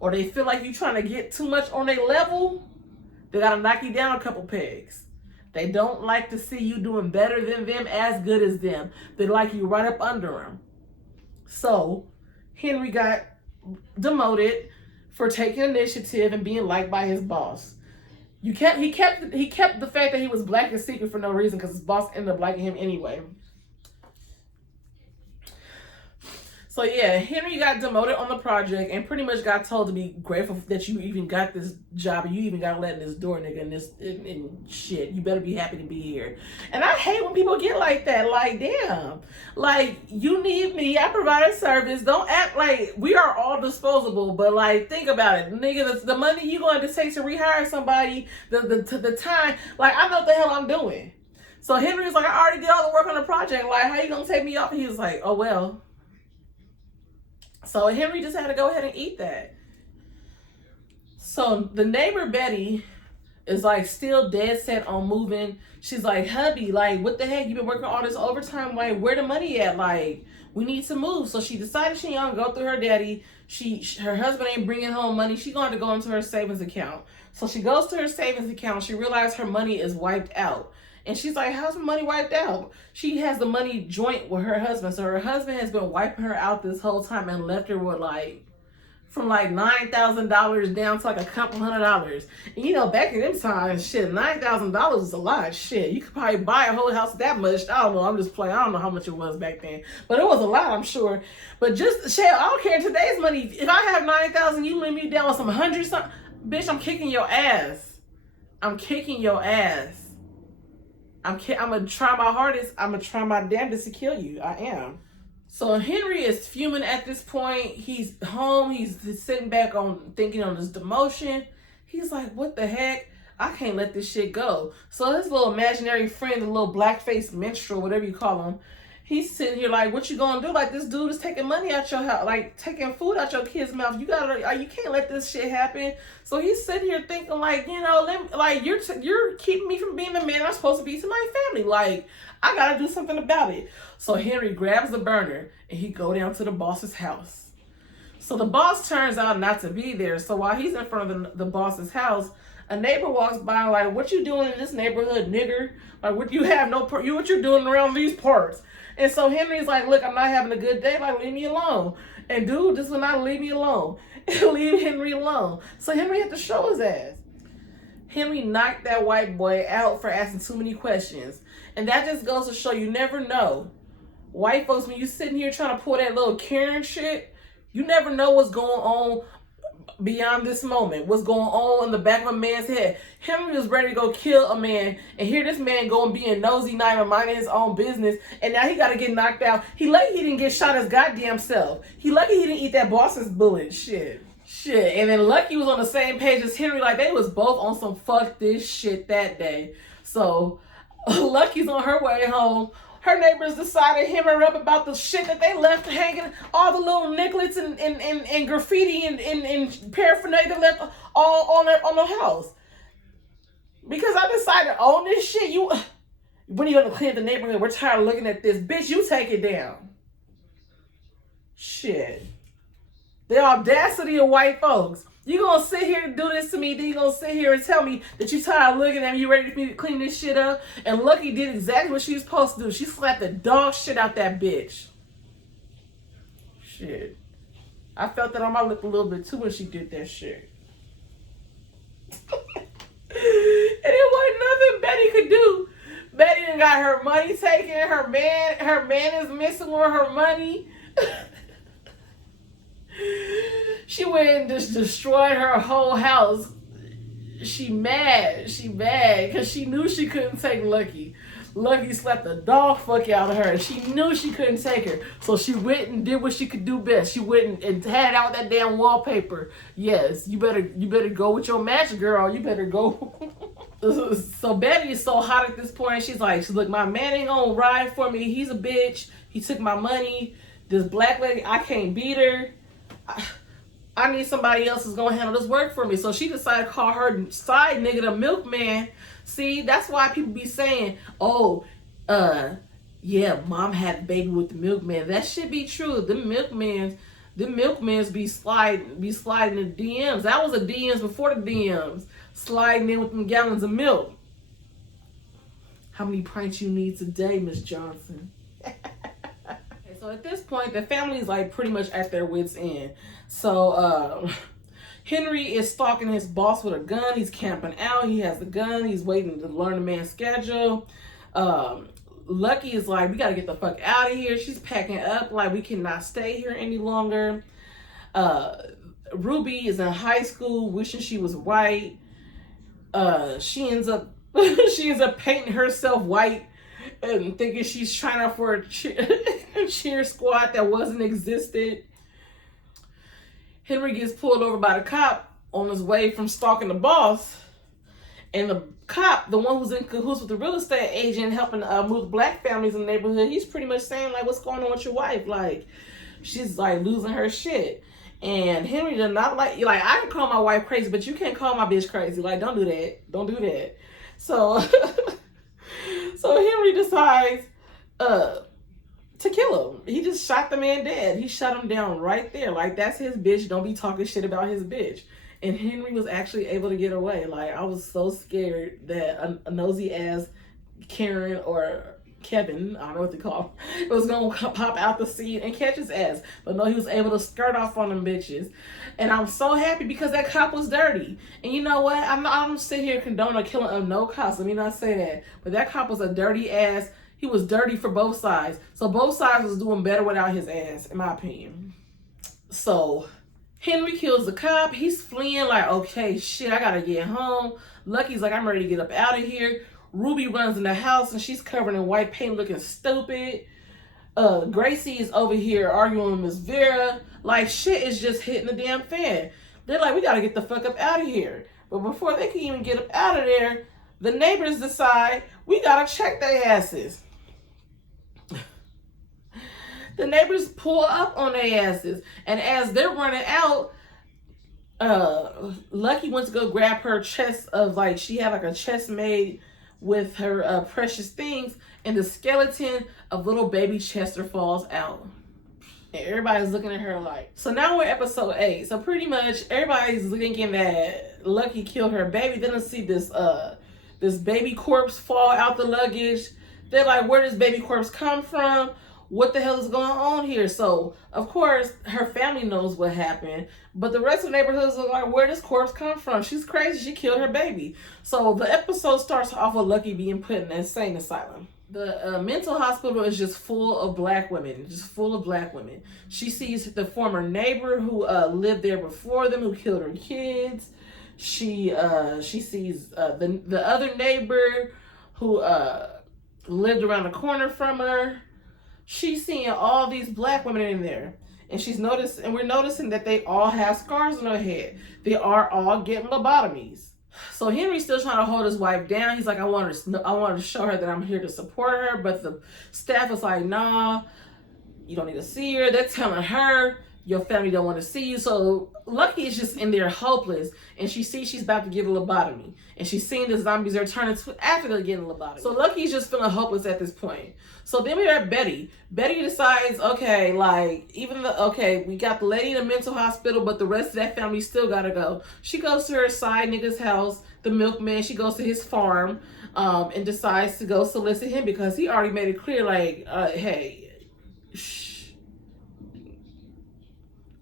or they feel like you're trying to get too much on their level, they got to knock you down a couple pegs. They don't like to see you doing better than them, as good as them. They like you right up under them. So Henry got demoted for taking initiative and being liked by his boss. He kept the fact that he was black a secret for no reason because his boss ended up liking him anyway. So yeah, Henry got demoted on the project and pretty much got told to be grateful that you even got this job and you even got let in this door, nigga, and shit. You better be happy to be here. And I hate when people get like that. Like, damn. Like, you need me. I provide a service. Don't act like we are all disposable. But like, think about it. Nigga, the money you going to take to rehire somebody, the time, like, I know what the hell I'm doing. So Henry was like, I already did all the work on the project. Like, how you gonna take me off? And he was like, oh, well. So Henry just had to go ahead and eat that. So the neighbor Betty is like still dead set on moving. She's like, hubby, like, what the heck? You've been working all this overtime. Like, where the money at? Like, we need to move. So she decided she ain't gonna go through her daddy. Her husband ain't bringing home money. She going to go into her savings account. So she goes to her savings account. She realized her money is wiped out. And she's like, how's her money wiped out? She has the money joint with her husband. So her husband has been wiping her out this whole time and left her with like, from like $9,000 down to like a couple $100s. And you know, back in them times, shit, $9,000 is a lot. Shit, you could probably buy a whole house that much. I don't know, I'm just playing. I don't know how much it was back then. But it was a lot, I'm sure. But just, shit, I don't care. Today's money, if I have $9,000, you lend me down with some hundreds, bitch, I'm kicking your ass. I'm kicking your ass. I'm going to try my hardest. I'm going to try my damnedest to kill you. I am. So Henry is fuming at this point. He's home. He's sitting back on thinking on his demotion. He's like, what the heck? I can't let this shit go. So his little imaginary friend, the little black-faced minstrel, whatever you call him, he's sitting here like, what you gonna do? Like, this dude is taking money out your house, like taking food out your kid's mouth. You can't let this shit happen. So he's sitting here thinking like, you know, you're keeping me from being the man I'm supposed to be to my family. Like, I gotta do something about it. So Henry grabs the burner and he go down to the boss's house. So the boss turns out not to be there. So while he's in front of the boss's house, a neighbor walks by like, what you doing in this neighborhood, nigger? Like, what you doing around these parts? And so Henry's like, look, I'm not having a good day. Like, leave me alone. And dude, this will not leave me alone. Leave Henry alone. So Henry had to show his ass. Henry knocked that white boy out for asking too many questions. And that just goes to show you never know. White folks, when you sitting here trying to pull that little Karen shit, you never know what's going on beyond this moment. What's going on in the back of a man's head. Henry was ready to go kill a man, and here this man going being nosy, not even minding his own business, and now he got to get knocked out. He lucky he didn't get shot his goddamn self. He lucky he didn't eat that boss's bullet. Shit. And then Lucky was on the same page as Henry. Like, they was both on some fuck this shit that day. So Lucky's on her way home. Her neighbors decided him and up about the shit that they left hanging, all the little nicklets and graffiti and paraphernalia they left all on the house. Because I decided to own this shit. When are you going to clean the neighborhood? We're tired of looking at this. Bitch, you take it down. Shit. The audacity of white folks. You gonna sit here and do this to me, then you gonna sit here and tell me that you tired of looking at me, you ready for me to clean this shit up? And Lucky did exactly what she was supposed to do. She slapped the dog shit out that bitch. Shit. I felt that on my lip a little bit too when she did that shit. And it wasn't nothing Betty could do. Betty and got her money taken. Her man is missing with her money. She went and just destroyed her whole house. She mad because she knew she couldn't take Lucky. Lucky slapped the dog fuck out of her. She knew she couldn't take her. So she went and did what she could do best. She went and had out that damn wallpaper. Yes, you better go with your match, girl. You better go. So Betty is so hot at this point. She's like, look, my man ain't gonna ride for me. He's a bitch. He took my money. This black lady, I can't beat her. I need somebody else who's gonna handle this work for me. So she decided to call her side nigga the milkman. See, that's why people be saying, oh, yeah, mom had a baby with the milkman. That should be true. The milkmans be sliding the DMs. That was the DMs before the DMs. Sliding in with them gallons of milk. How many pints you need today, Miss Johnson? So at this point, the family is like pretty much at their wits' end. So Henry is stalking his boss with a gun. He's camping out. He has the gun. He's waiting to learn the man's schedule. Lucky is like, we got to get the fuck out of here. She's packing up like we cannot stay here any longer. Ruby is in high school wishing she was white. She ends up painting herself white and thinking she's trying out for a cheer squad that wasn't existed. Henry gets pulled over by the cop on his way from stalking the boss. And the cop, the one who's in cahoots with the real estate agent helping move black families in the neighborhood, he's pretty much saying, like, what's going on with your wife? Like, she's, like, losing her shit. And Henry does not like, I can call my wife crazy, but you can't call my bitch crazy. Like, don't do that. Don't do that. So, so Henry decides to kill him. He just shot the man dead. He shot him down right there. Like, that's his bitch. Don't be talking shit about his bitch. And Henry was actually able to get away. Like, I was so scared that a nosy ass Karen or Kevin, I don't know what they call him, was gonna pop out the scene and catch his ass. But no, he was able to skirt off on them bitches. And I'm so happy because that cop was dirty. And you know what? I'm sitting here condoning the killing of no cops. Let me not say that. But that cop was a dirty ass. He was dirty for both sides. So both sides was doing better without his ass, in my opinion. So Henry kills the cop. He's fleeing like, okay, shit, I gotta get home. Lucky's like, I'm ready to get up out of here. Ruby runs in the house and she's covered in white paint looking stupid. Gracie is over here arguing with Miss Vera. Like, shit is just hitting the damn fan. They're like, we gotta get the fuck up out of here. But before they can even get up out of there, the neighbors decide, we gotta check their asses. The neighbors pull up on their asses. And as they're running out, Lucky went to go grab her chest of, like, she had like a chest made with her precious things, and the skeleton of little baby Chester falls out. And everybody's looking at her like, so now we're episode 8. So pretty much everybody's thinking that Lucky killed her baby. Then I see this this baby corpse fall out the luggage. They're like, where does baby corpse come from? What the hell is going on here? So, of course, her family knows what happened, but the rest of the neighborhoods are like, where does corpse come from? She's crazy. She killed her baby. So the episode starts off with Lucky being put in an insane asylum. The mental hospital is just full of black women, She sees the former neighbor who lived there before them, who killed her kids. She sees the other neighbor who lived around the corner from her. She's seeing all these black women in there, and we're noticing that they all have scars on their head. They are all getting lobotomies. So Henry's still trying to hold his wife down. He's like, I wanted to show her that I'm here to support her, but the staff is like, nah, you don't need to see her. They're telling her, your family don't want to see you. So Lucky is just in there hopeless, and she sees she's about to give a lobotomy, and she's seeing the zombies are turning after they're getting a lobotomy. So Lucky's just feeling hopeless at this point. So then we're at Betty. Betty decides, okay, like, we got the lady in the mental hospital, but the rest of that family still gotta go. She goes to her side nigga's house, the milkman. She goes to his farm, and decides to go solicit him because he already made it clear, like, hey, shh.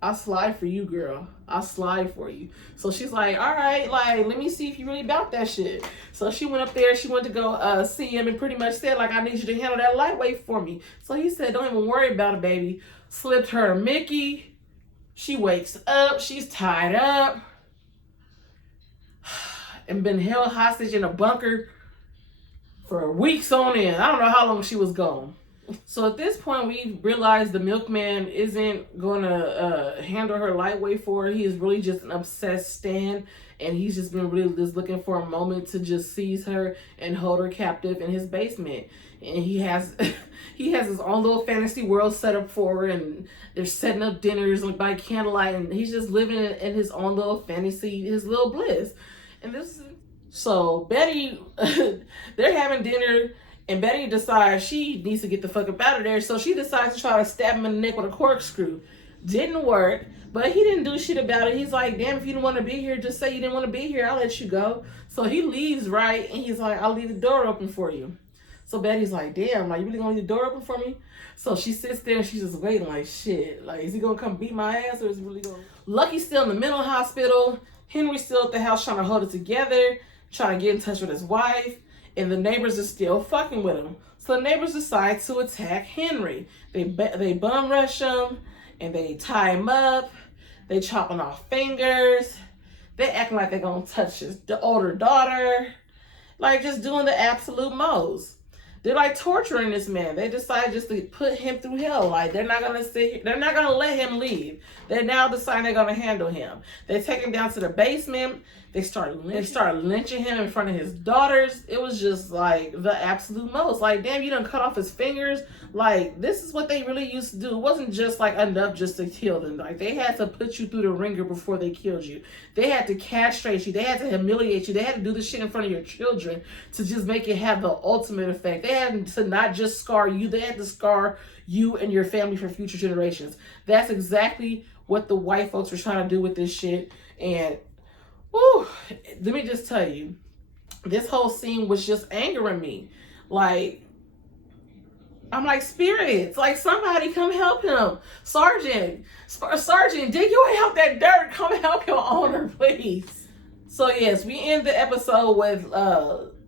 I'll slide for you, girl. I'll slide for you. So she's like, all right, like, let me see if you really about that shit. So she went up there. She went to go see him and pretty much said, like, I need you to handle that lightweight for me. So he said, don't even worry about it, baby. Slipped her a Mickey. She wakes up. She's tied up and been held hostage in a bunker for weeks on end. I don't know how long she was gone. So at this point, we realized the milkman isn't gonna handle her lightweight for her. He is really just an obsessed stan, and he's just been really just looking for a moment to just seize her and hold her captive in his basement. And he has he has his own little fantasy world set up for her, and they're setting up dinners like by candlelight, and he's just living in his own little fantasy, his little bliss. And this is so Betty, they're having dinner. And Betty decides she needs to get the fuck up out of there. So she decides to try to stab him in the neck with a corkscrew. Didn't work. But he didn't do shit about it. He's like, damn, if you didn't want to be here, just say you didn't want to be here. I'll let you go. So he leaves, right? And he's like, I'll leave the door open for you. So Betty's like, damn, like, you really gonna leave the door open for me? So she sits there and she's just waiting like, shit. Like, is he gonna come beat my ass or is he really gonna... Lucky's still in the mental hospital. Henry's still at the house trying to hold it together, trying to get in touch with his wife. And the neighbors are still fucking with him. So the neighbors decide to attack Henry. They bum rush him, and they tie him up. They chopping off fingers. They acting like they're gonna touch the older daughter. Like, just doing the absolute most. They're like torturing this man. They decide just to put him through hell. Like, they're not gonna they're not gonna let him leave. They now decide they're gonna handle him. They take him down to the basement. They start lynching him in front of his daughters. It was just like the absolute most. Like, damn, you done cut off his fingers. Like, this is what they really used to do. It wasn't just like enough just to kill them. Like, they had to put you through the ringer before they killed you. They had to castrate you. They had to humiliate you. They had to do this shit in front of your children to just make it have the ultimate effect. They had to not just scar you. They had to scar you and your family for future generations. That's exactly what the white folks were trying to do with this shit. And whew, let me just tell you, this whole scene was just angering me. Like, I'm like, spirits, like, somebody come help him. Sergeant, dig your way out that dirt. Come help your owner, please. So yes, we end the episode with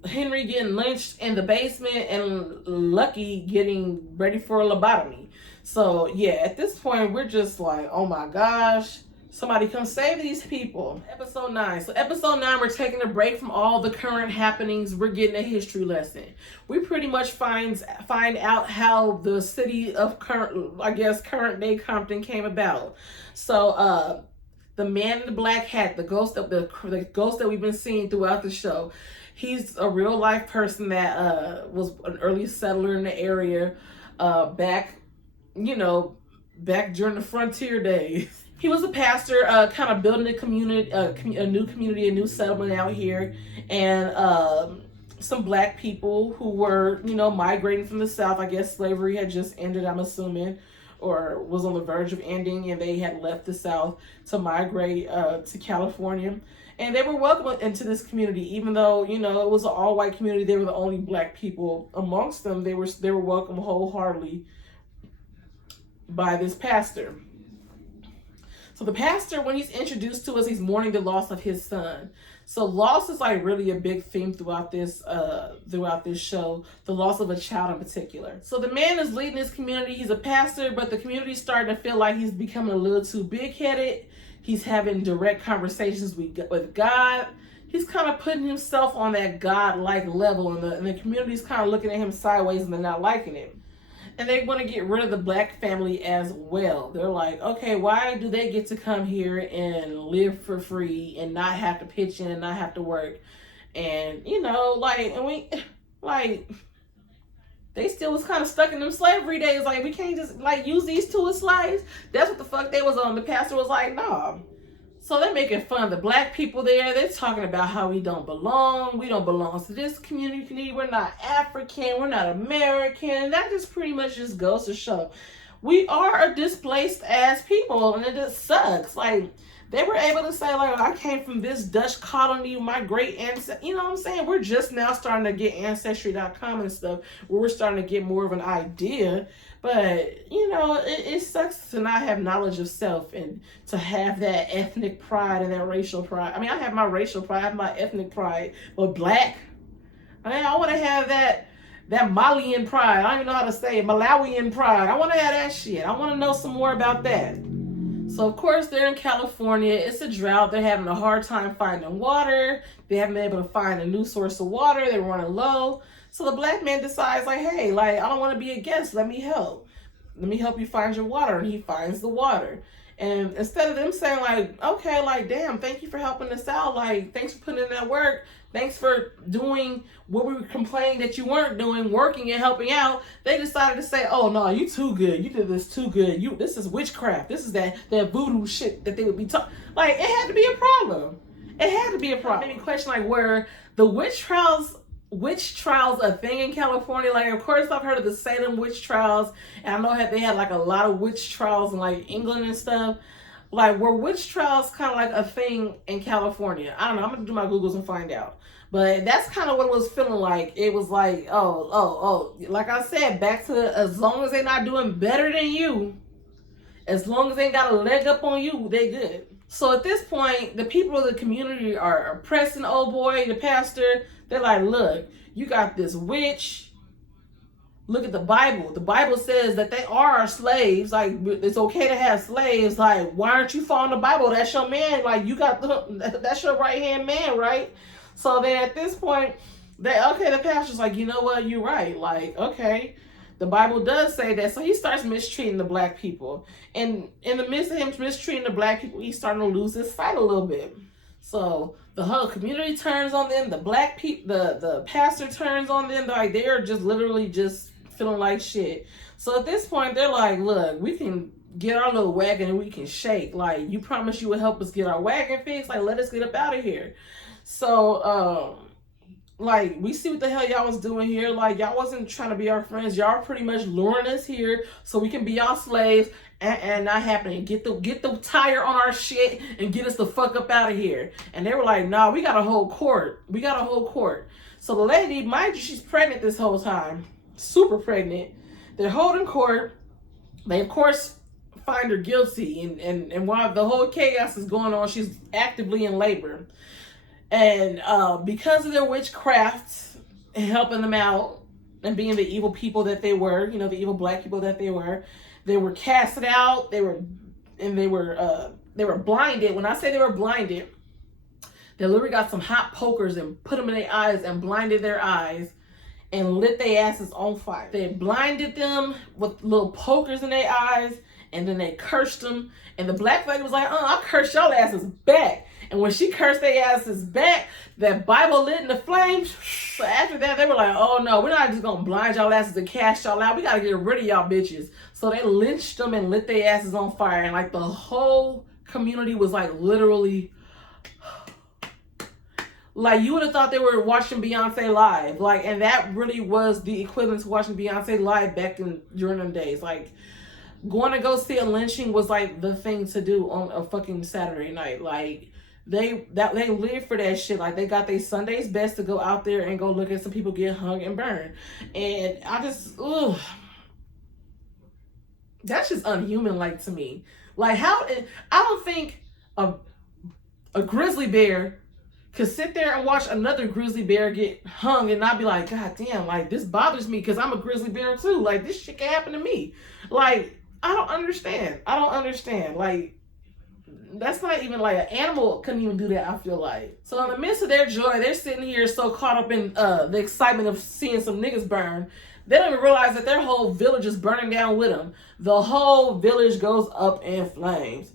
Henry getting lynched in the basement and Lucky getting ready for a lobotomy. So yeah, at this point, we're just like, oh my gosh. Somebody come save these people. Episode 9. So episode 9, we're taking a break from all the current happenings. We're getting a history lesson. We pretty much find out how the city of current day Compton came about. So the man in the black hat, the ghost that we've been seeing throughout the show, he's a real life person that was an early settler in the area back during the frontier days. He was a pastor, kind of building a community, a new community, a new settlement out here, and some black people who were, migrating from the South. I guess slavery had just ended, I'm assuming, or was on the verge of ending, and they had left the South to migrate to California. And they were welcomed into this community, even though, it was an all-white community. They were the only black people amongst them. They were welcomed wholeheartedly by this pastor. So the pastor, when he's introduced to us, he's mourning the loss of his son. So loss is like really a big theme throughout this show, the loss of a child in particular. So the man is leading his community. He's a pastor, but the community's starting to feel like he's becoming a little too big-headed. He's having direct conversations with God. He's kind of putting himself on that God-like level, and the community's kind of looking at him sideways and they're not liking it. And they want to get rid of the black family as well. They're like, okay, why do they get to come here and live for free and not have to pitch in and not have to work? And, they still was kind of stuck in them slavery days. Like, we can't just, use these two as slaves. That's what the fuck they was on. The pastor was like, nah. So they're making fun of the black people there. They're talking about how we don't belong. We don't belong to this community. We're not African. We're not American. That just pretty much just goes to show we are a displaced ass people, and it just sucks. Like, They were able to say, like, I came from this Dutch colony, my great ancestors. You know what I'm saying? We're just now starting to get Ancestry.com and stuff, where we're starting to get more of an idea. But, you know, it sucks to not have knowledge of self and to have that ethnic pride and that racial pride. I mean, I have my racial pride, I have my ethnic pride, but black, I mean, I want to have that Malian pride. I don't even know how to say it. Malawian pride. I want to have that shit. I want to know some more about that. So, of course, they're in California. It's a drought. They're having a hard time finding water. They haven't been able to find a new source of water. They're running low. So the black man decides, like, hey, like, I don't want to be a guest. Let me help. Let me help you find your water. And he finds the water. And instead of them saying, like, okay, like, damn, thank you for helping us out. Like, thanks for putting in that work. Thanks for doing what we were complaining that you weren't doing, working and helping out. They decided to say, oh, no, you too good. You did this too good. This is witchcraft. This is that voodoo shit that they would be talking. Like, it had to be a problem. It had to be a problem. Maybe question, like, were the witch trials a thing in California? Like, of course, I've heard of the Salem witch trials, and I know that they had like a lot of witch trials in like England and stuff. Like, were witch trials kind of like a thing in California? I don't know. I'm gonna do my Googles and find out. But that's kind of what it was feeling like. It was like, oh. Like I said, back to as long as they're not doing better than you, as long as they ain't got a leg up on you, they good. So at this point, the people of the community are oppressing old boy, the pastor. They're like, look, you got this witch. Look at the Bible. The Bible says that they are slaves. Like, it's okay to have slaves. Like, why aren't you following the Bible? That's your man. Like, you got that's your right-hand man, right? So then at this point, the pastor's like, you know what? You're right. Like, okay, the Bible does say that. So he starts mistreating the black people. And in the midst of him mistreating the black people, he's starting to lose his fight a little bit. So the whole community turns on them. The black people, the pastor turns on them. Like, they're just literally just feeling like shit. So at this point, they're like, look, we can get our little wagon and we can shake. Like, you promised you would help us get our wagon fixed. Like, let us get up out of here. So, like, we see what the hell y'all was doing here. Like, y'all wasn't trying to be our friends. Y'all pretty much luring us here so we can be y'all slaves and not happening. Get the tire on our shit and get us the fuck up out of here. And they were like, nah, we got a whole court. We got a whole court. So the lady, mind you, she's pregnant this whole time. Super pregnant. They're holding court. They, of course, find her guilty. And while the whole chaos is going on, she's actively in labor. And because of their witchcraft and helping them out and being the evil people that they were, you know, the evil black people that they were casted out. They were blinded. When I say they were blinded, they literally got some hot pokers and put them in their eyes and blinded their eyes and lit their asses on fire. They blinded them with little pokers in their eyes, and then they cursed them. And the black lady was like, I cursed y'all asses back. And when she cursed their asses back, that Bible lit in the flames. So after that, they were like, oh no, we're not just gonna blind y'all asses and cast y'all out. We gotta get rid of y'all bitches. So they lynched them and lit their asses on fire. And like the whole community was like literally, like you would have thought they were watching Beyonce live. Like, and that really was the equivalent to watching Beyonce live back during them days. Like, going to go see a lynching was like the thing to do on a fucking Saturday night. Like, they live for that shit. Like, they got their Sunday's best to go out there and go look at some people get hung and burned. And I just, that's just unhuman, like, to me. Like, how, I don't think a grizzly bear could sit there and watch another grizzly bear get hung and not be like, God damn, like, this bothers me because I'm a grizzly bear too. Like, this shit can happen to me. Like, I don't understand. Like, that's not even like an animal couldn't even do that, I feel like. So in the midst of their joy, they're sitting here so caught up in the excitement of seeing some niggas burn. They don't even realize that their whole village is burning down with them. The whole village goes up in flames.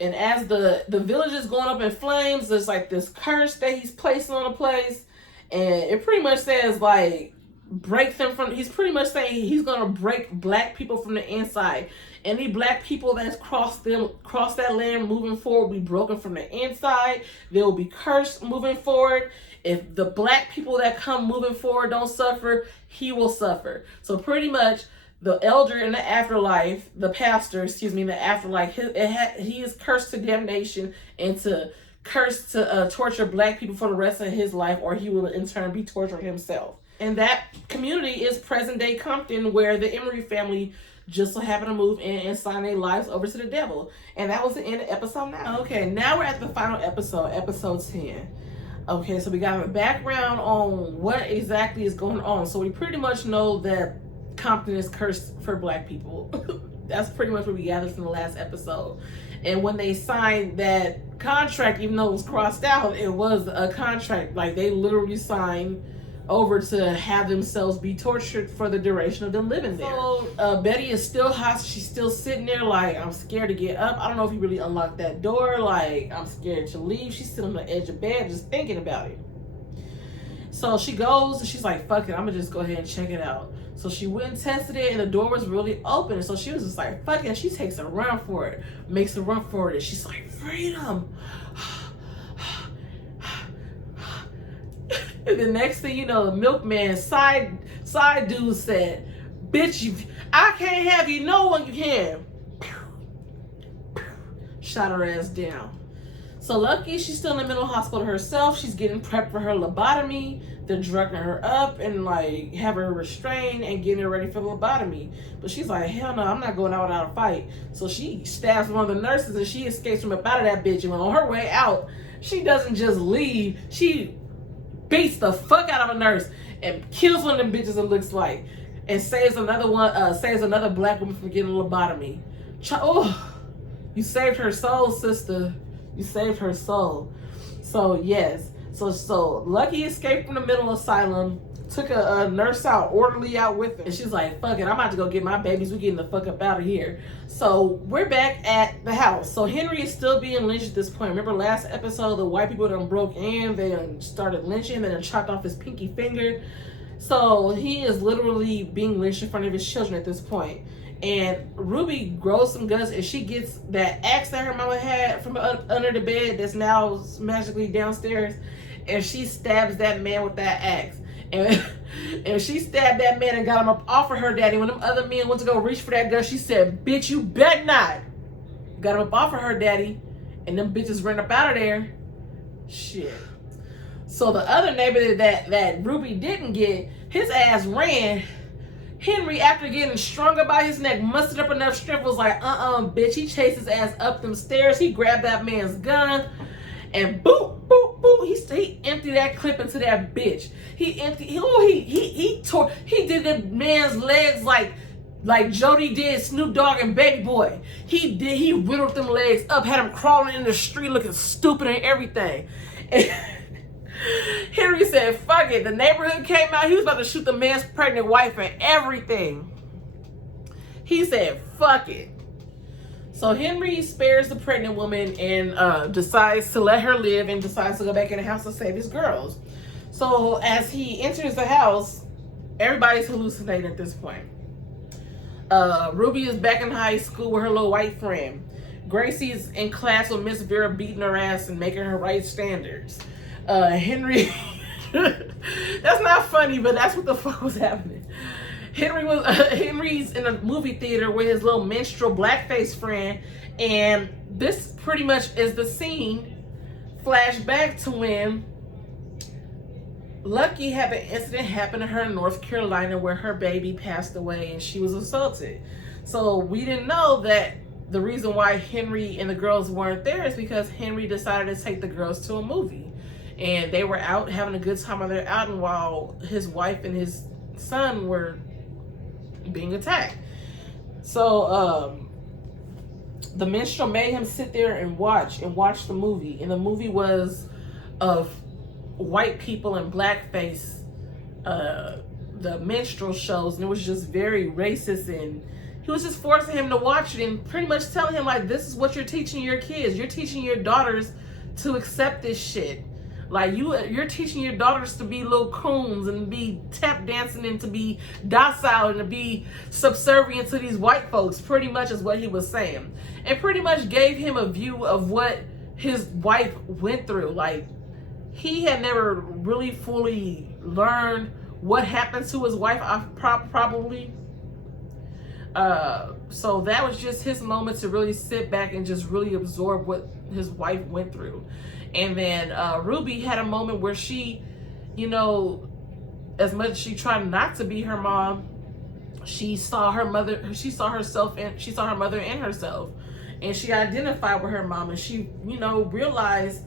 And as the village is going up in flames, there's like this curse that he's placing on the place. And it pretty much says like, break them from, he's pretty much saying he's going to break black people from the inside. Any black people that's crossed that land moving forward will be broken from the inside. They will be cursed moving forward. If the black people that come moving forward don't suffer, he will suffer. So pretty much the elder in the afterlife, the pastor, excuse me, in the afterlife, he is cursed to damnation and cursed to torture black people for the rest of his life, or he will in turn be tortured himself. And that community is present day Compton, where the Emery family just so happened to move in and sign their lives over to the devil. And that was the end of episode 9. Okay, now we're at the final episode, episode 10. Okay, so we got a background on what exactly is going on. So we pretty much know that Compton is cursed for black people. That's pretty much what we gathered from the last episode. And when they signed that contract, even though it was crossed out, it was a contract. Like, they literally signed over to have themselves be tortured for the duration of them living there. So Betty is still hostage. She's still sitting there like, I'm scared to get up. I don't know if he really unlocked that door. Like, I'm scared to leave. She's still on the edge of bed just thinking about it. So she goes and she's like, fuck it, I'm gonna just go ahead and check it out. So she went and tested it, and the door was really open. So she was just like, fuck it. And she takes a run for it, makes a run for it. And she's like, freedom. And the next thing you know, the milkman side dude said, bitch, I can't have you. No one can. Shot her ass down. So lucky she's still in the mental hospital herself. She's getting prepped for her lobotomy. They're drugging her up and like have her restrained and getting her ready for the lobotomy. But she's like, hell no, I'm not going out without a fight. So she stabs one of the nurses and she escapes from up out of that bitch. And on her way out, she doesn't just leave. She beats the fuck out of a nurse and kills one of them bitches, it looks like, and saves another black woman from getting a lobotomy. Oh, you saved her soul, sister. You saved her soul. So yes, so Lucky escaped from the mental asylum, took a nurse out, orderly out with her, and she's like, fuck it, I'm about to go get my babies. We're getting the fuck up out of here. So we're back at the house. So Henry is still being lynched at this point. Remember last episode, the white people done broke in, they done started lynching, they done chopped off his pinky finger. So he is literally being lynched in front of his children at this point. And Ruby grows some guts and she gets that axe that her mama had from under the bed that's now magically downstairs, and she stabs that man with that axe. And she stabbed that man and got him up off of her daddy. When them other men went to go reach for that gun, she said, bitch, you bet not. Got him up off of her daddy, and them bitches ran up out of there. Shit. So the other neighbor that Ruby didn't get, his ass ran. Henry, after getting strung up by his neck, mustered up enough strength, was like, bitch. He chased his ass up them stairs. He grabbed that man's gun and boop, boop, boop. He emptied that clip into that bitch. He did the man's legs like Jody did Snoop Dogg and Baby Boy. He riddled them legs up, had him crawling in the street looking stupid and everything. And Henry said, fuck it. The neighborhood came out. He was about to shoot the man's pregnant wife and everything. He said, fuck it. So Henry spares the pregnant woman and decides to let her live and decides to go back in the house to save his girls. So as he enters the house, everybody's hallucinating at this point. Ruby is back in high school with her little white friend. Gracie's in class with Miss Vera beating her ass and making her right standards. Henry, that's not funny, but that's what the fuck was happening. Henry's in a movie theater with his little minstrel blackface friend, and this pretty much is the scene. Flashback to when Lucky had an incident happen to her in North Carolina where her baby passed away and she was assaulted. So we didn't know that the reason why Henry and the girls weren't there is because Henry decided to take the girls to a movie. And they were out having a good time on their outing while his wife and his son were being attacked. So the minstrel made him sit there and watch the movie. And the movie was of white people in blackface, the minstrel shows, and it was just very racist, and he was just forcing him to watch it and pretty much telling him, like, this is what you're teaching your kids. You're teaching your daughters to accept this shit. Like, you're teaching your daughters to be little coons and be tap dancing and to be docile and to be subservient to these white folks, pretty much is what he was saying. And pretty much gave him a view of what his wife went through. Like, he had never really fully learned what happened to his wife, probably. So that was just his moment to really sit back and just really absorb what his wife went through. And then Ruby had a moment where she, you know, as much as she tried not to be her mom, she saw her mother, she saw herself, and she saw her mother in herself, and she identified with her mom, and she, you know, realized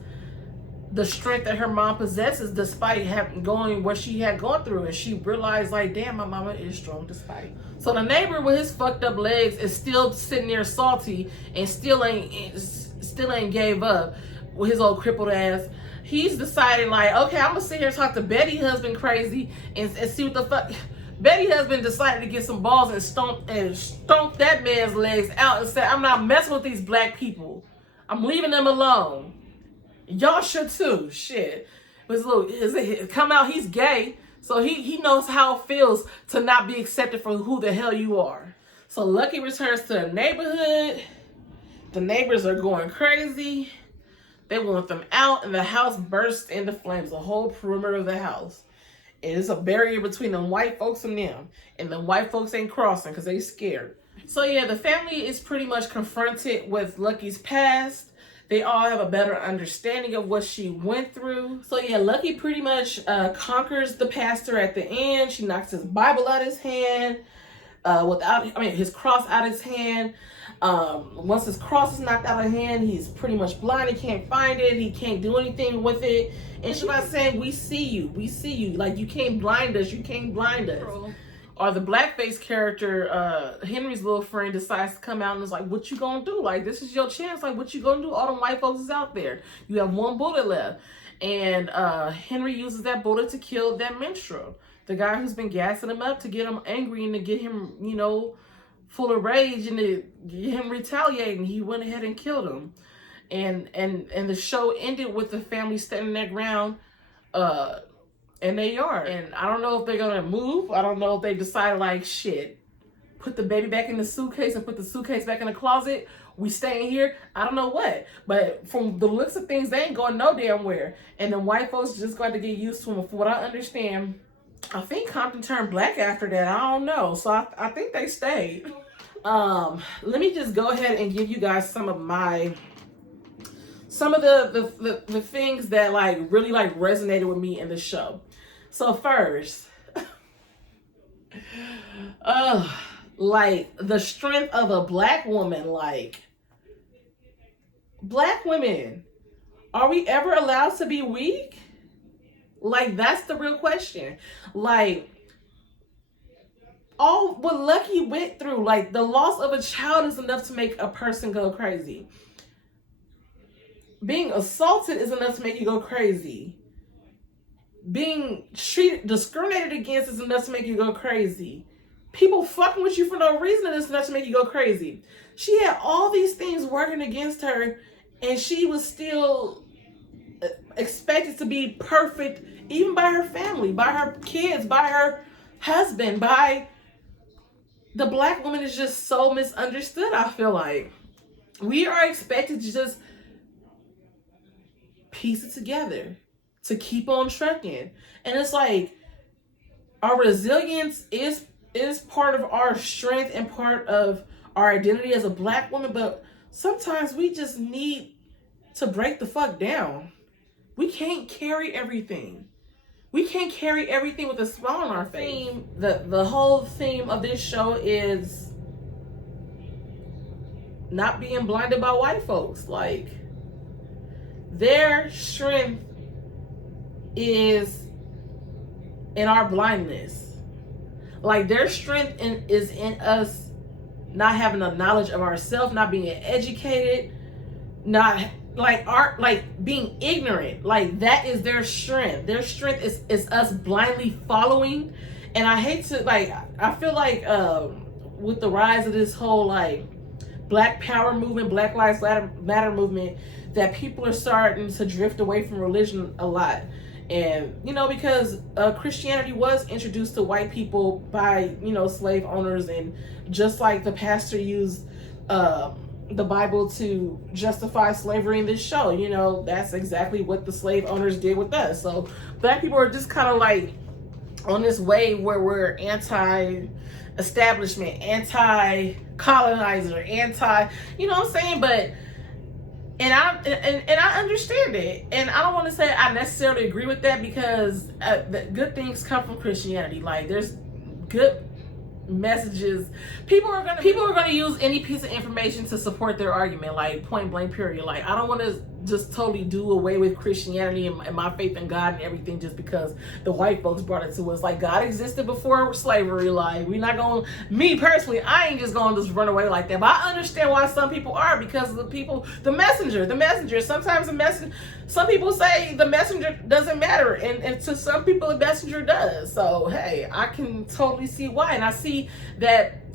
the strength that her mom possesses despite having going what she had gone through. And she realized, like, damn, my mama is strong despite. So the neighbor with his fucked up legs is still sitting there salty and still ain't gave up with his old crippled ass. He's deciding, like, okay, I'm gonna sit here and talk to Betty husband crazy and see what the fuck. Betty husband decided to get some balls and stomp that man's legs out and said, I'm not messing with these black people. I'm leaving them alone. Y'all should too. Shit. Come out, he's gay. So he knows how it feels to not be accepted for who the hell you are. So Lucky returns to the neighborhood. The neighbors are going crazy. They want them out, and the house bursts into flames. The whole perimeter of the house. And it's a barrier between them white folks and them. And the white folks ain't crossing because they scared. So yeah, the family is pretty much confronted with Lucky's past. They all have a better understanding of what she went through. So yeah, Lucky pretty much conquers the pastor at the end. She knocks his Bible out of his hand, his cross out of his hand. Once his cross is knocked out of hand, he's pretty much blind. He can't find it. He can't do anything with it. And she's not saying, we see you. Like, you can't blind us. You can't blind us. Or the blackface character, Henry's little friend, decides to come out and is like, what you gonna do? Like, this is your chance. Like, what you gonna do? All them white folks is out there. You have one bullet left. And Henry uses that bullet to kill that minstrel. The guy who's been gassing him up to get him angry and to get him, you know, full of rage and to get him retaliating. He went ahead and killed him. And the show ended with the family standing their ground in their yard. And I don't know if they're gonna move. I don't know if they decided, like, shit, put the baby back in the suitcase and put the suitcase back in the closet. We staying here. I don't know what. But from the looks of things, they ain't going no damn where. And the white folks just got to get used to them. From what I understand, I think Compton turned black after that. I don't know. So I think they stayed. Let me just go ahead and give you guys some of the things that, like, really, like, resonated with me in the show. So first, like, the strength of a black woman. Like, black women, are we ever allowed to be weak? Like, that's the real question. Like, all what Lucky went through, like, the loss of a child is enough to make a person go crazy. Being assaulted is enough to make you go crazy. Being discriminated against is enough to make you go crazy. People fucking with you for no reason is enough to make you go crazy. She had all these things working against her, and she was still expected to be perfect, even by her family, by her kids, by her husband, by the black woman. Is just so misunderstood. I feel like we are expected to just piece it together, to keep on trucking. And it's like, our resilience is part of our strength and part of our identity as a black woman, but sometimes we just need to break the fuck down. We can't carry everything. We can't carry everything with a smile on our face. The whole theme of this show is not being blinded by white folks. Like, their strength is in our blindness. Like, their strength is in us not having the knowledge of ourselves, not being educated, not being ignorant. Like, that is their strength. Their strength is us blindly following. And I hate to, like, I feel like with the rise of this whole, like, Black Power movement, Black Lives Matter movement, that people are starting to drift away from religion a lot. And, you know, because Christianity was introduced to white people by, you know, slave owners. And just like the pastor used the Bible to justify slavery in this show, you know, that's exactly what the slave owners did with us. So black people are just kind of like on this wave where we're anti establishment, anti-colonizer, you know what I'm saying? But and I understand it, and I don't want to say I necessarily agree with that, because good things come from Christianity. Like, there's good messages. People are gonna use any piece of information to support their argument, like, point blank, period. Like, I don't want to just totally do away with Christianity and my faith in God and everything just because the white folks brought it to us. Like, God existed before slavery. Like, we not gonna, me personally, I ain't just gonna just run away like that. But I understand why some people are, because the people, the messenger, sometimes the messenger, some people say the messenger doesn't matter, and to some people the messenger does. So hey, I can totally see why, and I see that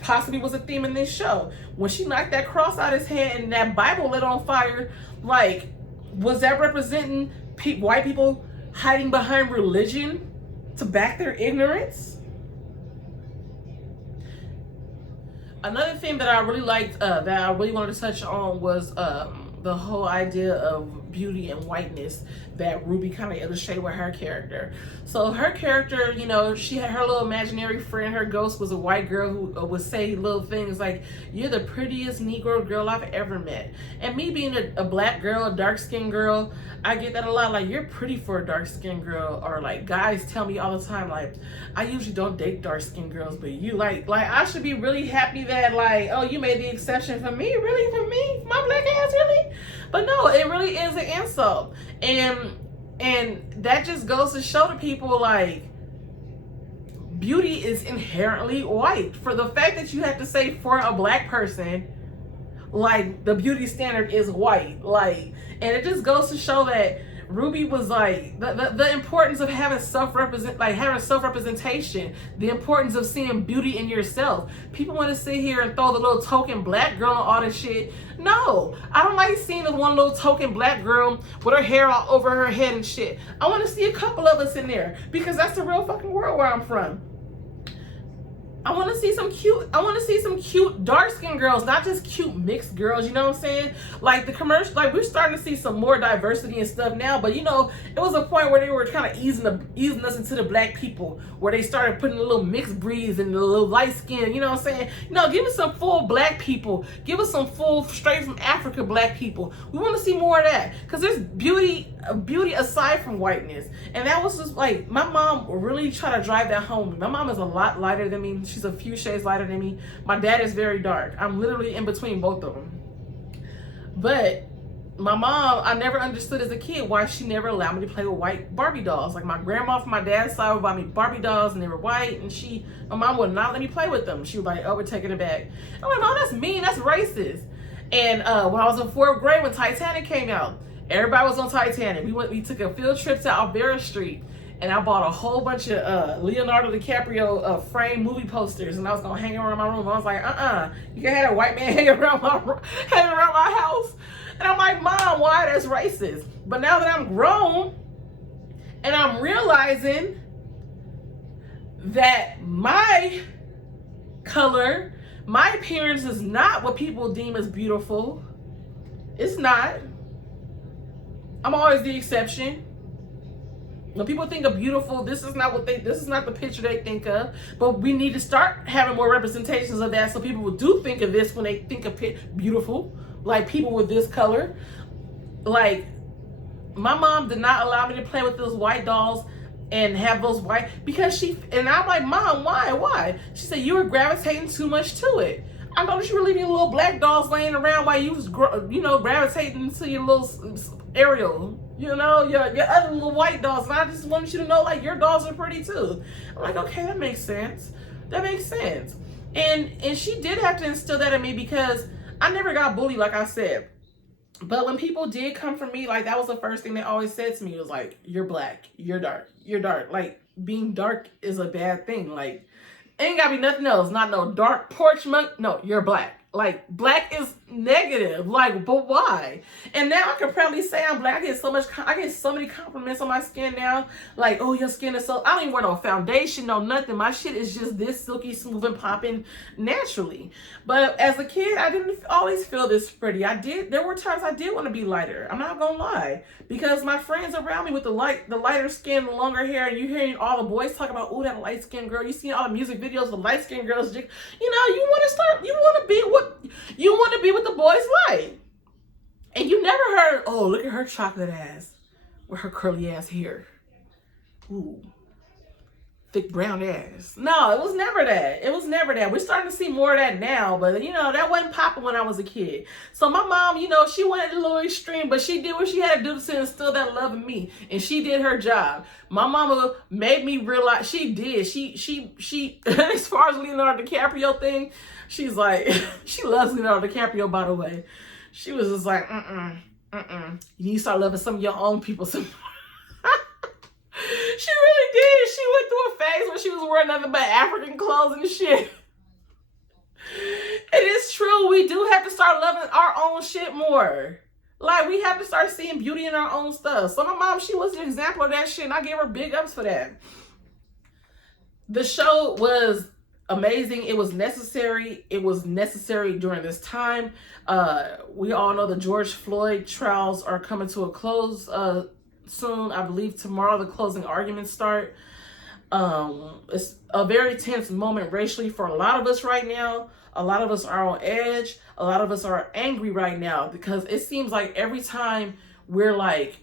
possibly was a theme in this show. When she knocked that cross out of his hand and that Bible lit on fire, like, was that representing white people hiding behind religion to back their ignorance? Another thing that I really liked, that I really wanted to touch on, was the whole idea of beauty and whiteness that Ruby kind of illustrated with her character. So her character, you know, she had her little imaginary friend. Her ghost was a white girl who would say little things like, "You're the prettiest Negro girl I've ever met." And me being a black girl, a dark-skinned girl, I get that a lot. Like, "You're pretty for a dark-skinned girl." Or like, guys tell me all the time, like, "I usually don't date dark-skinned girls, but you like I should be really happy that, like, oh, you made the exception for me, really, for me, for my black ass, really." But no, it really is an insult. And that just goes to show to people, like, beauty is inherently white. For the fact that you have to say for a black person, like, the beauty standard is white, like, and it just goes to show that Ruby was like the importance of having self-representation, the importance of seeing beauty in yourself. People want to sit here and throw the little token black girl and all this shit. No, I don't like seeing the one little token black girl with her hair all over her head and shit. I want to see a couple of us in there, because that's the real fucking world where I'm from. I want to see some cute dark-skinned girls, not just cute mixed girls, you know what I'm saying? Like, the commercial, like, we're starting to see some more diversity and stuff now, but, you know, it was a point where they were kind of easing us into the black people, where they started putting a little mixed breeds and a little light skin, you know what I'm saying? No, give us some full black people. Give us some full straight from Africa black people. We want to see more of that, because there's beauty aside from whiteness. And that was just like, my mom really tried to drive that home. My mom is a lot lighter than me. She's a few shades lighter than me. My dad is very dark. I'm literally in between both of them. But my mom, I never understood as a kid why she never allowed me to play with white Barbie dolls. Like, my grandma from my dad's side would buy me Barbie dolls, and they were white, and my mom would not let me play with them. She would be like, "Oh, we're taking it back." I'm like, "Mom, that's mean, that's racist." And when I was in 4th grade, when Titanic came out, everybody was on Titanic. We took a field trip to Alvera Street, and I bought a whole bunch of Leonardo DiCaprio framed movie posters, and I was gonna hang around my room. I was like, you can have a white man hanging around my house. And I'm like, "Mom, why? That's racist." But now that I'm grown and I'm realizing that my color, my appearance is not what people deem as beautiful. It's not. I'm always the exception. When people think of beautiful, this is not the picture they think of. But we need to start having more representations of that, so people will do think of this when they think of beautiful, like people with this color. Like, my mom did not allow me to play with those white dolls and have those white, because and I'm like, "Mom, why?" She said, "You were gravitating too much to it. I noticed you were leaving your little black dolls laying around while you was, gravitating to your little Ariel, your other little white dolls. And I just wanted you to know, like, your dolls are pretty too." I'm like, "Okay, that makes sense. And she did have to instill that in me, because I never got bullied, like I said. But when people did come for me, like, that was the first thing they always said to me. It was like, "You're black, you're dark, you're dark." Like, being dark is a bad thing. Like, ain't gotta be nothing else. Not no dark porch monk. No, you're black. Like, black is negative. Like, but why? And now I can proudly say I'm black. I get so many compliments on my skin now. Like, oh, your skin is so, I don't even wear no foundation, no nothing. My shit is just this silky smooth and popping naturally. But as a kid, I didn't always feel this pretty. There were times I did want to be lighter. I'm not gonna lie. Because my friends around me with the lighter skin, the longer hair, and you hearing all the boys talk about, oh, that light skinned girl. You see all the music videos of light skinned girls. You want to be what the boys like. And you never heard, oh, look at her chocolate ass with her curly ass hair. Ooh, thick brown ass. No, it was never that. It was never that. We're starting to see more of that now, but that wasn't popping when I was a kid. So my mom, she went a little extreme, but she did what she had to do to instill that love in me, and she did her job. My mama made me realize she did. She as far as Leonardo DiCaprio thing, she's like, she loves Leonardo DiCaprio, by the way. She was just like, you need to start loving some of your own people. She really did. She went through a phase where she was wearing nothing but African clothes and shit. It is true. We do have to start loving our own shit more. Like, we have to start seeing beauty in our own stuff. So my mom, she was an example of that shit, and I gave her big ups for that. The show was amazing. It was necessary. It was necessary during this time. We all know the George Floyd trials are coming to a close soon. I believe tomorrow the closing arguments start. It's a very tense moment racially for a lot of us right now. A lot of us are on edge. A lot of us are angry right now because it seems like every time we're like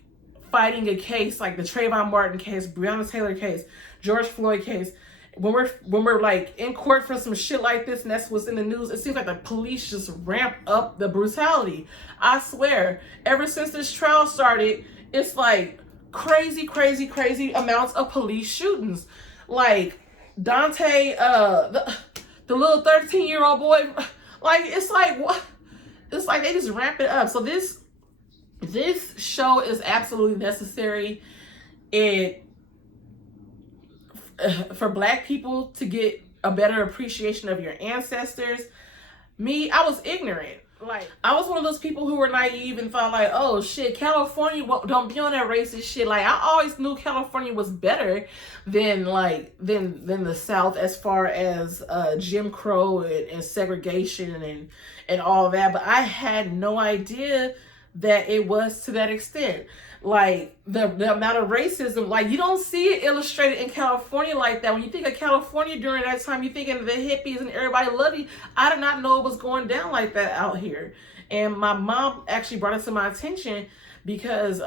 fighting a case, like the Trayvon Martin case, Breonna Taylor case, George Floyd case, when we're like in court for some shit like this, and that's what's in the news, it seems like the police just ramp up the brutality. I swear, ever since this trial started, it's like crazy amounts of police shootings. Like Dante, the little 13-year-old boy, like it's like what? It's like they just ramp it up. So this show is absolutely necessary. For Black people to get a better appreciation of your ancestors. Me, I was ignorant. Like, I was one of those people who were naive and thought like, oh shit, California don't be on that racist shit. Like, I always knew California was better than the South as far as Jim Crow and segregation and all that. But I had no idea that it was to that extent. Like, the amount of racism, like, you don't see it illustrated in California like that. When you think of California during that time, you think of the hippies and everybody loved it. I did not know it was going down like that out here. And my mom actually brought it to my attention because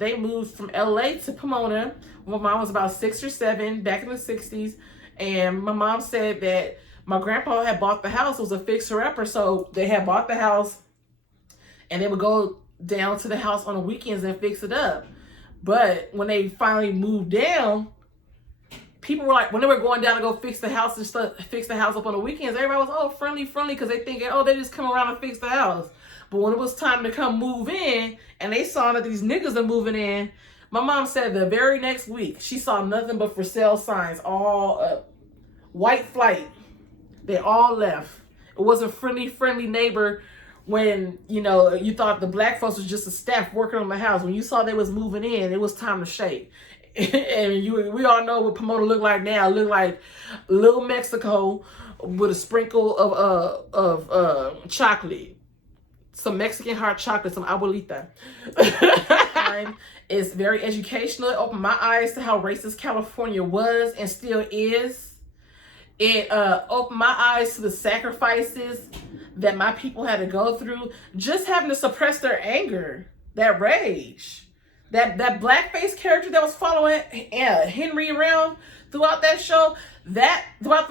they moved from LA to Pomona when my mom was about 6 or 7 back in the 60s. And my mom said that my grandpa had bought the house. It was a fixer-upper. So they had bought the house and they would go down to the house on the weekends and fix it up. But when they finally moved down, people were like, when they were going down to go fix the house and stuff, fix the house up on the weekends, everybody was friendly because they thinking, they just come around and fix the house. But when it was time to come move in and they saw that these niggas are moving in, my mom said the very next week she saw nothing but for sale signs, all up. White flight. They all left. It wasn't friendly neighbor. When, you thought the Black folks was just a staff working on the house. When you saw they was moving in, it was time to shake. And we all know what Pomona look like now. It look like Little Mexico with a sprinkle of chocolate. Some Mexican hot chocolate, some abuelita. It's very educational. It opened my eyes to how racist California was and still is. It opened my eyes to the sacrifices that my people had to go through, just having to suppress their anger, that rage, that blackface character that was following Henry around throughout that show. Throughout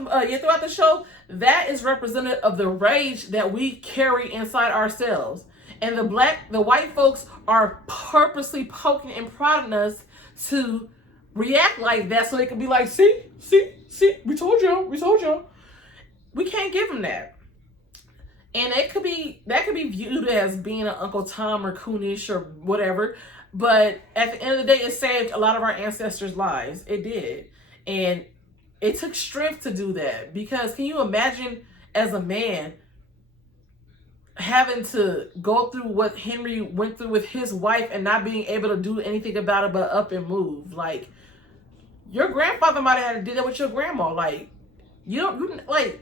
the show, that is representative of the rage that we carry inside ourselves. And the white folks are purposely poking and prodding us to react like that so they can be like, see, we told y'all. We can't give them that. And that could be viewed as being an Uncle Tom or coonish or whatever. But at the end of the day, it saved a lot of our ancestors' lives. It did. And it took strength to do that. Because can you imagine as a man having to go through what Henry went through with his wife and not being able to do anything about it but up and move. Like, your grandfather might have had to do that with your grandma. Like, like,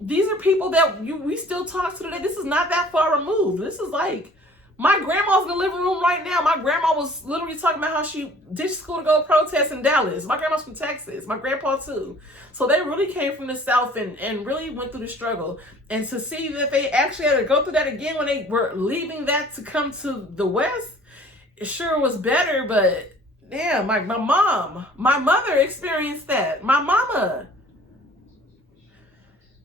these are people that we still talk to today. This is not that far removed. This is like, my grandma's in the living room right now. My grandma was literally talking about how she ditched school to go protest in Dallas. My grandma's from Texas. My grandpa too. So they really came from the South and really went through the struggle. And to see that they actually had to go through that again when they were leaving that to come to the West, it sure was better. But yeah, my mother experienced that. My mama.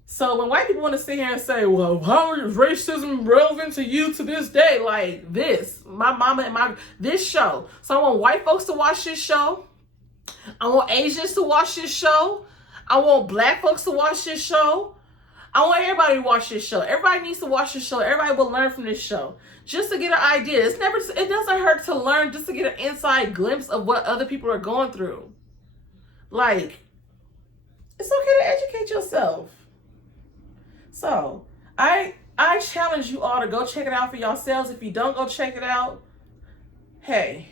So when white people want to sit here and say, well, how is racism relevant to you to this day? Like this, my mama and this show. So I want white folks to watch this show. I want Asians to watch this show. I want black folks to watch this show. I want everybody to watch this show. Everybody needs to watch this show. Everybody will learn from this show. Just to get an idea. It doesn't hurt to learn, just to get an inside glimpse of what other people are going through. Like, it's okay to educate yourself. So, I challenge you all to go check it out for yourselves. If you don't go check it out, hey,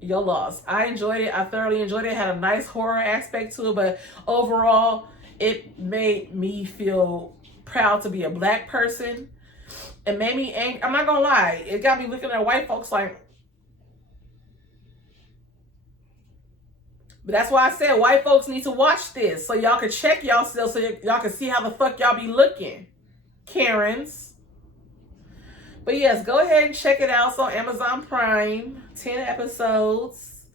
you're lost. I enjoyed it. I thoroughly enjoyed it. It had a nice horror aspect to it, but overall, it made me feel proud to be a black person. It made me angry. I'm not gonna lie. It got me looking at white folks like, but that's why I said white folks need to watch this so y'all can check yourselves, so y'all can see how the fuck y'all be looking, Karens. But yes, go ahead and check it out. It's on Amazon Prime. 10 episodes.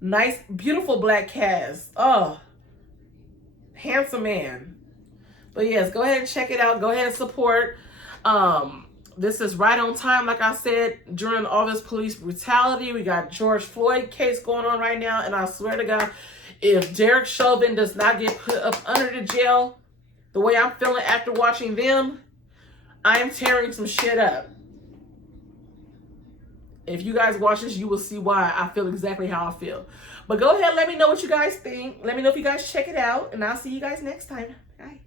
Nice, beautiful black cast. Oh, handsome man. But yes, go ahead and check it out. Go ahead and support. This is right on time, like I said, during all this police brutality. We got George Floyd case going on right now, and I swear to God, if Derek Chauvin does not get put up under the jail, the way I'm feeling after watching them, I am tearing some shit up. If you guys watch this, you will see why I feel exactly how I feel. But go ahead, let me know what you guys think. Let me know if you guys check it out, and I'll see you guys next time. Bye.